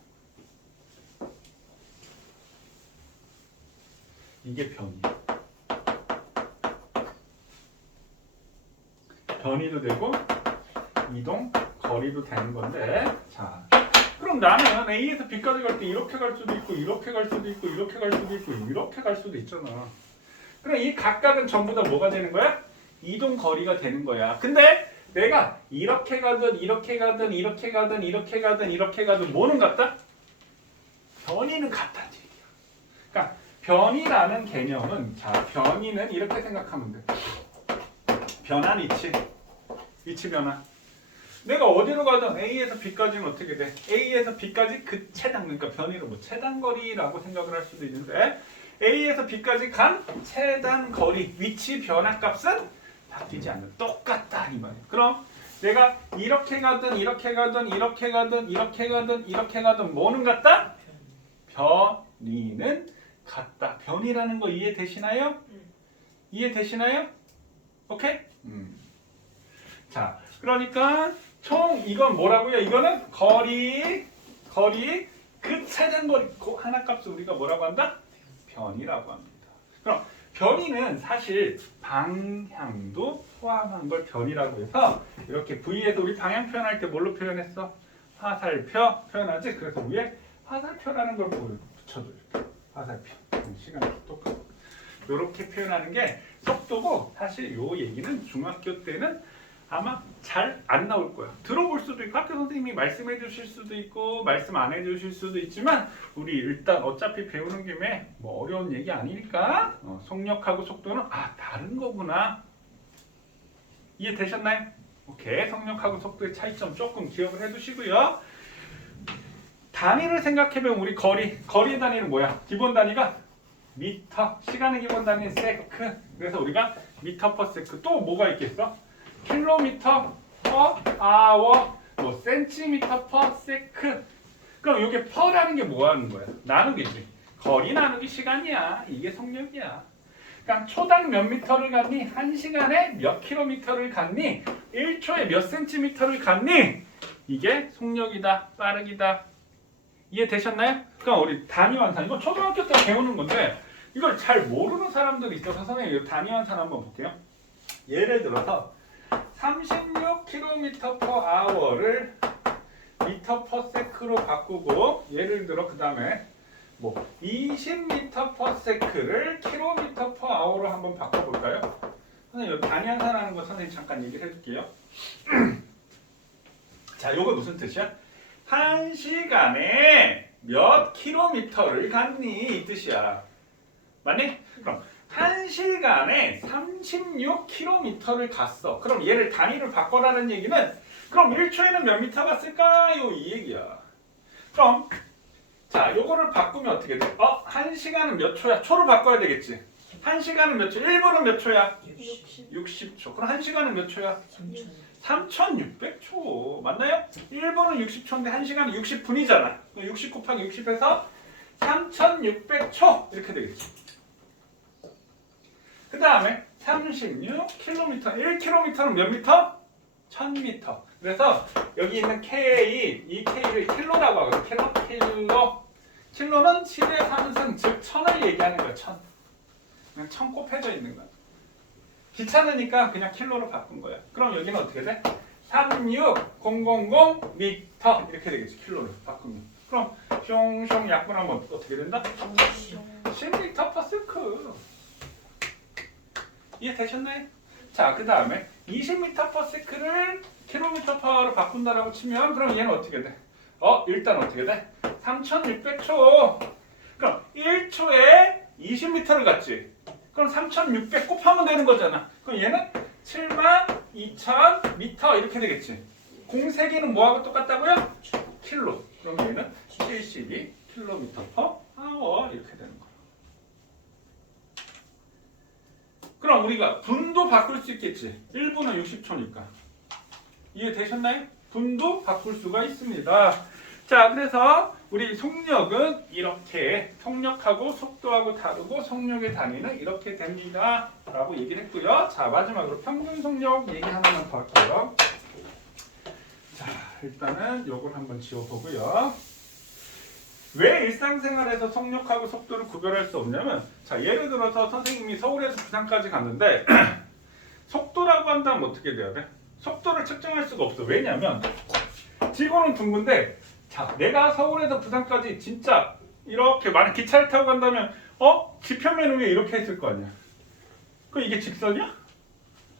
이게 변이야. 변이도 되고 이동, 거리도 되는 건데 자, 그럼 나는 A에서 B까지 갈 때 이렇게 갈 수도 있고 이렇게 갈 수도 있고 이렇게 갈 수도 있고 이렇게 갈 수도 있잖아. 그럼 이 각각은 전부 다 뭐가 되는 거야? 이동 거리가 되는 거야. 근데 내가 이렇게 가든 이렇게 가든 이렇게 가든 이렇게 가든 이렇게 가든 뭐는 같다? 변이는 같다는 얘기야. 그러니까 변이라는 개념은 자, 변이는 이렇게 생각하면 돼. 변환 위치 변화. 내가 어디로 가든 A에서 B까지는 어떻게 돼? A에서 B까지 그 최단, 그러니까 변이를 뭐 최단거리라고 생각을 할 수도 있는데 A에서 B까지 간 최단거리, 위치 변화값은 바뀌지 않는 똑같다 이 말이야. 그럼 내가 이렇게 가든 이렇게 가든 이렇게 가든 이렇게 가든 이렇게 가든 뭐는 같다? 변이는 같다. 변이라는 거 이해되시나요? 이해되시나요? 오케이? 자, 그러니까 총 이건 뭐라고요? 이거는 거리 그 최단거리 그 하나 값을 우리가 뭐라고 한다? 변이라고 합니다. 그럼 변이는 사실 방향도 포함한 걸 변이라고 해서 이렇게 V에서 우리 방향 표현할 때 뭘로 표현했어? 화살표 표현하지? 그래서 위에 화살표라는 걸 붙여줘. 이렇게. 화살표. 시간 똑같고. 이렇게 표현하는 게 속도고 사실 요 얘기는 중학교 때는 아마 잘 안 나올 거야. 들어볼 수도 있고 학교 선생님이 말씀해 주실 수도 있고 말씀 안 해 주실 수도 있지만 우리 일단 어차피 배우는 김에 뭐 어려운 얘기 아니니까 속력하고 속도는 다른 거구나. 이해되셨나요? 오케이. 속력하고 속도의 차이점 조금 기억을 해 두시고요. 단위를 생각해보면 우리 거리의 단위는 뭐야? 기본 단위가 미터, 시간의 기본 단위는 세크. 그래서 우리가 미터 퍼 세크. 또 뭐가 있겠어? 킬로미터 퍼 아워, 뭐 센티미터 퍼 세크. 그럼 이게 퍼라는 게 뭐 하는 거야? 나누기지. 거리 나누기 시간이야. 이게 속력이야. 그러니까 초당 몇 미터를 갔니? 한 시간에 몇 킬로미터를 갔니? 1초에 몇 센티미터를 갔니? 이게 속력이다. 빠르기다. 이해되셨나요? 그럼 우리 단위 환산. 이거 초등학교 때 배우는 건데 이걸 잘 모르는 사람들이 있어서 선생님 단위 환산 한번 볼게요. 예를 들어서 36km/h를 미터 퍼 세크로 바꾸고 예를 들어 그 다음에 뭐 20m/s를 km/h로 한번 바꿔볼까요? 선생님 단위 환산하는 거 선생님 잠깐 얘기를 해줄게요. 자, 요거 무슨 뜻이야? 한 시간에 몇 킬로미터를 갔니? 이 뜻이야. 맞니? 그럼 한 시간에 36km를 갔어. 그럼 얘를 단위를 바꿔라는 얘기는 그럼 1초에는 몇 미터 갔을까요? 이 얘기야. 그럼 자, 요거를 바꾸면 어떻게 돼? 한 시간은 몇 초야? 초로 바꿔야 되겠지. 한 시간은 몇 초? 1분은 몇 초야? 60초. 그럼 한 시간은 몇 초야? 3600초. 맞나요? 1분은 60초인데 1시간은 60분이잖아. 60 곱하기 60에서 3600초 이렇게 되겠지. 그 다음에 36km. 1km는 몇 미터? 1000m. 그래서 여기 있는 K, 이 K를 킬로라고 하거든. 킬로는 7의 3승, 즉 1000을 얘기하는 거야. 1000. 그냥 1000 곱해져 있는 거야. 귀찮으니까 그냥 킬로로 바꾼 거야. 그럼 여기는 어떻게 돼? 36000 미터 이렇게 되겠지. 킬로로 바꾸면. 그럼 숑숑 약분하면 어떻게 된다? 10m 퍼 세크. 이해되셨나요? 자, 그 다음에 20m 퍼 세크를 킬로미터 퍼로 바꾼다라고 치면 그럼 얘는 어떻게 돼? 일단 어떻게 돼? 3600초. 그럼 1초에 20m를 갔지. 그럼 3600 곱하면 되는 거잖아. 그럼 얘는 72000m 이렇게 되겠지. 공세기는 뭐하고 똑같다고요? 킬로. 그럼 얘는 72km/h 이렇게 되는 거야. 그럼 우리가 분도 바꿀 수 있겠지. 1분은 60초니까. 이해되셨나요? 분도 바꿀 수가 있습니다. 자, 그래서 우리 속력은 이렇게 속력하고 속도하고 다르고 속력의 단위는 이렇게 됩니다. 라고 얘기를 했고요. 자, 마지막으로 평균 속력 얘기 하나만 더 할게요. 자, 일단은 요걸 한번 지워보고요. 왜 일상생활에서 속력하고 속도를 구별할 수 없냐면 자, 예를 들어서 선생님이 서울에서 부산까지 갔는데 속도라고 한다면 어떻게 돼야 돼? 속도를 측정할 수가 없어. 왜냐면 지구는 둥근데 자, 내가 서울에서 부산까지 진짜 이렇게 만약 기차를 타고 간다면 지표면 위에 이렇게 했을 거 아니야. 그럼 이게 직선이야?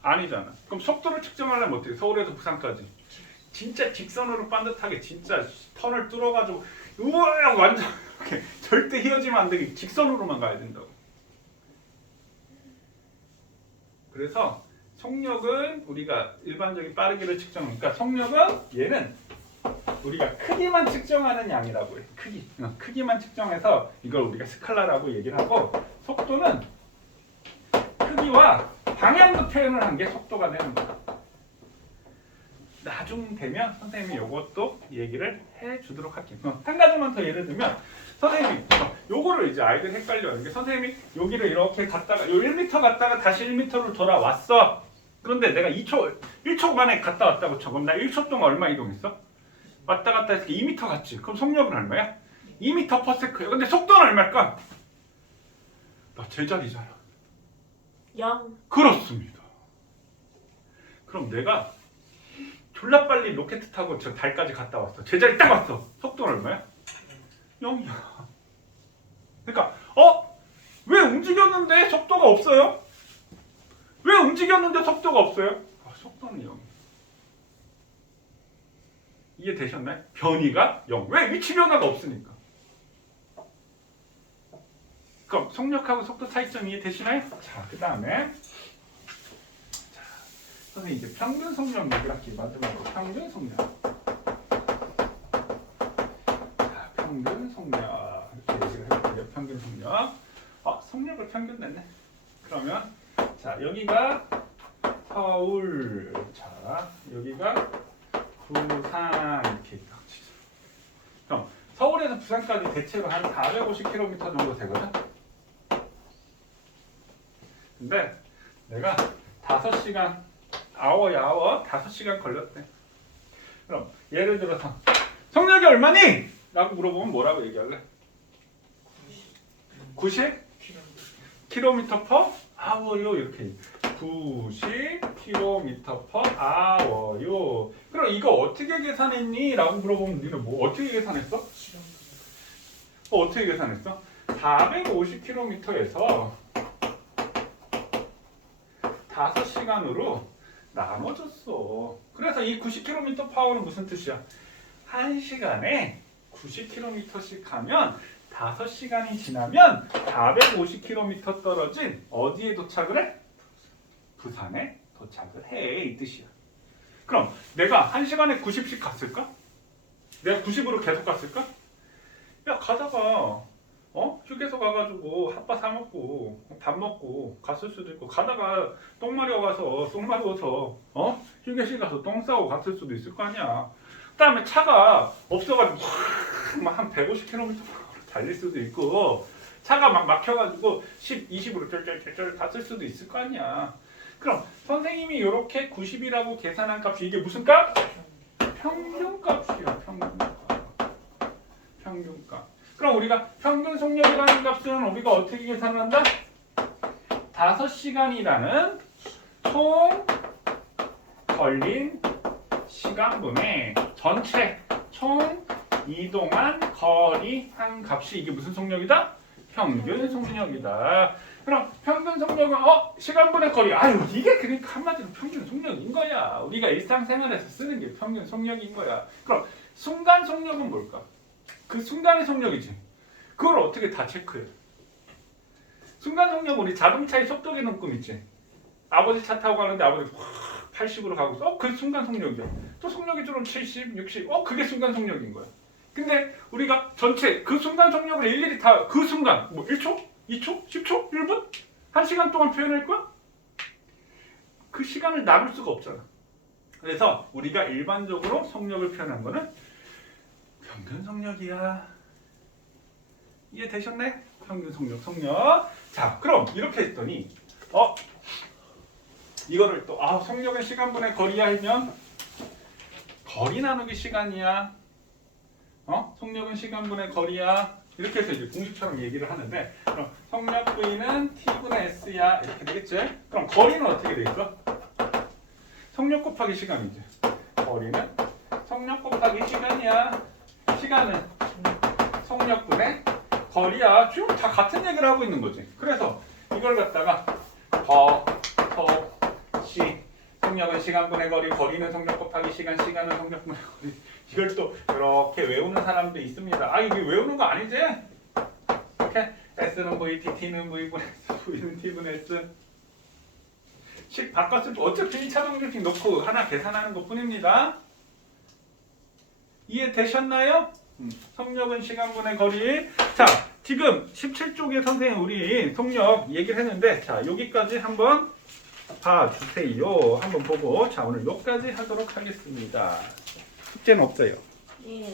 아니잖아. 그럼 속도를 측정하려면 어떻게? 서울에서 부산까지 진짜 직선으로 반듯하게 진짜 턴을 뚫어가지고 우와 완전 이렇게 절대 휘어지면 안 되게 직선으로만 가야 된다고. 그래서 속력은 우리가 일반적인 빠르기를 측정하니까 속력은 얘는 우리가 크기만 측정하는 양이라고 해. 크기만 측정해서 이걸 우리가 스칼라라고 얘기를 하고 속도는 크기와 방향도 표현을 한 게 속도가 되는 거야. 나중 되면 선생님이 이것도 얘기를 해주도록 할게요. 한 가지만 더 예를 들면 선생님이 요거를 이제 아이들 헷갈려하는 게 선생님이 여기를 이렇게 갔다가 요 1m 갔다가 다시 1m로 돌아왔어. 그런데 내가 1초 만에 갔다 왔다고 쳐. 그럼 나 1초 동안 얼마 이동했어? 왔다 갔다 해서 2m 갔지. 그럼 속력은 얼마야? 2m 퍼 세크야. 근데 속도는 얼마일까? 나 제자리잖아. 0. 그렇습니다. 그럼 내가 졸라 빨리 로켓 타고 저 달까지 갔다 왔어. 제자리 딱 왔어. 속도는 얼마야? 0이야. 그러니까 왜 움직였는데 속도가 없어요? 왜 움직였는데 속도가 없어요? 속도는 0. 이해되셨나요? 변이가 0. 왜? 위치 변화가 없으니까. 그럼 속력하고 속도 차이점 이해되시나요? 자, 그 다음에 선생님 이제 평균 속력 얘기를 할게요. 마지막으로 평균 속력. 자, 평균 속력 이렇게 얘기를 해볼게요. 평균 속력. 속력을 평균 냈네. 그러면 자, 여기가 서울, 자 여기가 부산 이렇게 있다. 그럼 서울에서 부산까지 대체로 한 450km 정도 되거든. 근데 내가 5시간 아워 5시간 걸렸대. 그럼 예를 들어서 속력이 얼마니? 라고 물어보면 뭐라고 얘기할래? 90km per hour요. 이렇게 90km per hour요. 그럼 이거 어떻게 계산했니? 라고 물어보면 니는 뭐 어떻게 계산했어? 어떻게 계산했어? 450km에서 5시간으로 나눠줬어. 그래서 이 90km 파워는 무슨 뜻이야? 1시간에 90km씩 하면 5시간이 지나면 450km 떨어진 어디에 도착을 해? 부산에 도착을 해. 이 뜻이야. 그럼 내가 1시간에 90씩 갔을까? 내가 90으로 계속 갔을까? 야, 가다가 휴게소 가가지고 핫바 사 먹고 밥 먹고 갔을 수도 있고, 가다가 똥 마려 가서 똥 마려워서 휴게실 가서 똥 싸고 갔을 수도 있을 거 아니야. 그다음에 차가 없어가지고 막 한 150km 달릴 수도 있고, 차가 막 막혀가지고 10, 20으로 쩔쩔쩔쩔 갔을 수도 있을 거 아니야. 그럼 선생님이 이렇게 90이라고 계산한 값이 이게 무슨 값? 평균값이야. 평균값. 그럼 우리가 평균 속력이라는 값은 우리가 어떻게 계산을 한다? 5시간이라는 총 걸린 시간분의 전체 총 이동한 거리 한 값이 이게 무슨 속력이다? 평균 속력이다. 그럼 평균 속력은 시간분의 거리. 이게 그러니까 한마디로 평균 속력인 거야. 우리가 일상생활에서 쓰는 게 평균 속력인 거야. 그럼 순간 속력은 뭘까? 그 순간의 속력이지. 그걸 어떻게 다 체크해? 순간 속력, 우리 자동차의 속도 계능금 있지. 아버지 차 타고 가는데 아버지 확 80으로 가고 있어. 그 순간 속력이야. 또 속력이 좀 70, 60. 그게 순간 속력인 거야. 근데 우리가 전체 그 순간 속력을 일일이 다 그 순간 뭐 1초, 2초, 10초, 1분, 1시간 동안 표현할 거야? 그 시간을 나눌 수가 없잖아. 그래서 우리가 일반적으로 속력을 표현한 거는 평균 속력이야. 이해되셨네? 평균 속력. 자, 그럼 이렇게 했더니 이거를 또 속력은 시간분의 거리야 하면 거리 나누기 시간이야. 속력은 시간분의 거리야. 이렇게 해서 이제 공식처럼 얘기를 하는데, 그럼 속력 V는 T분의 S야. 이렇게 되겠지? 그럼 거리는 어떻게 돼 있어? 속력 곱하기 시간이지. 거리는 속력 곱하기 시간이야. 시간은 속력분의 거리야. 지금 다 같은 얘기를 하고 있는 거지. 그래서 이걸 갖다가 시 속력은 시간분의 거리, 거리는 속력 곱하기 시간, 시간은 속력분의 거리. 이걸 또 이렇게 외우는 사람도 있습니다. 이게 외우는 거 아니지? 이렇게 S는 V, T는 V분의 S, V는 T분의 S. 식 바꿨을 때 어차피 1차 정규식 놓고 하나 계산하는 것 뿐입니다. 이해되셨나요? 속력은 시간분의 거리. 자, 지금 17쪽에 선생님 우리 속력 얘기를 했는데, 자, 여기까지 한번 봐주세요. 한번 보고, 자, 오늘 여기까지 하도록 하겠습니다. 숙제는 없어요. 예.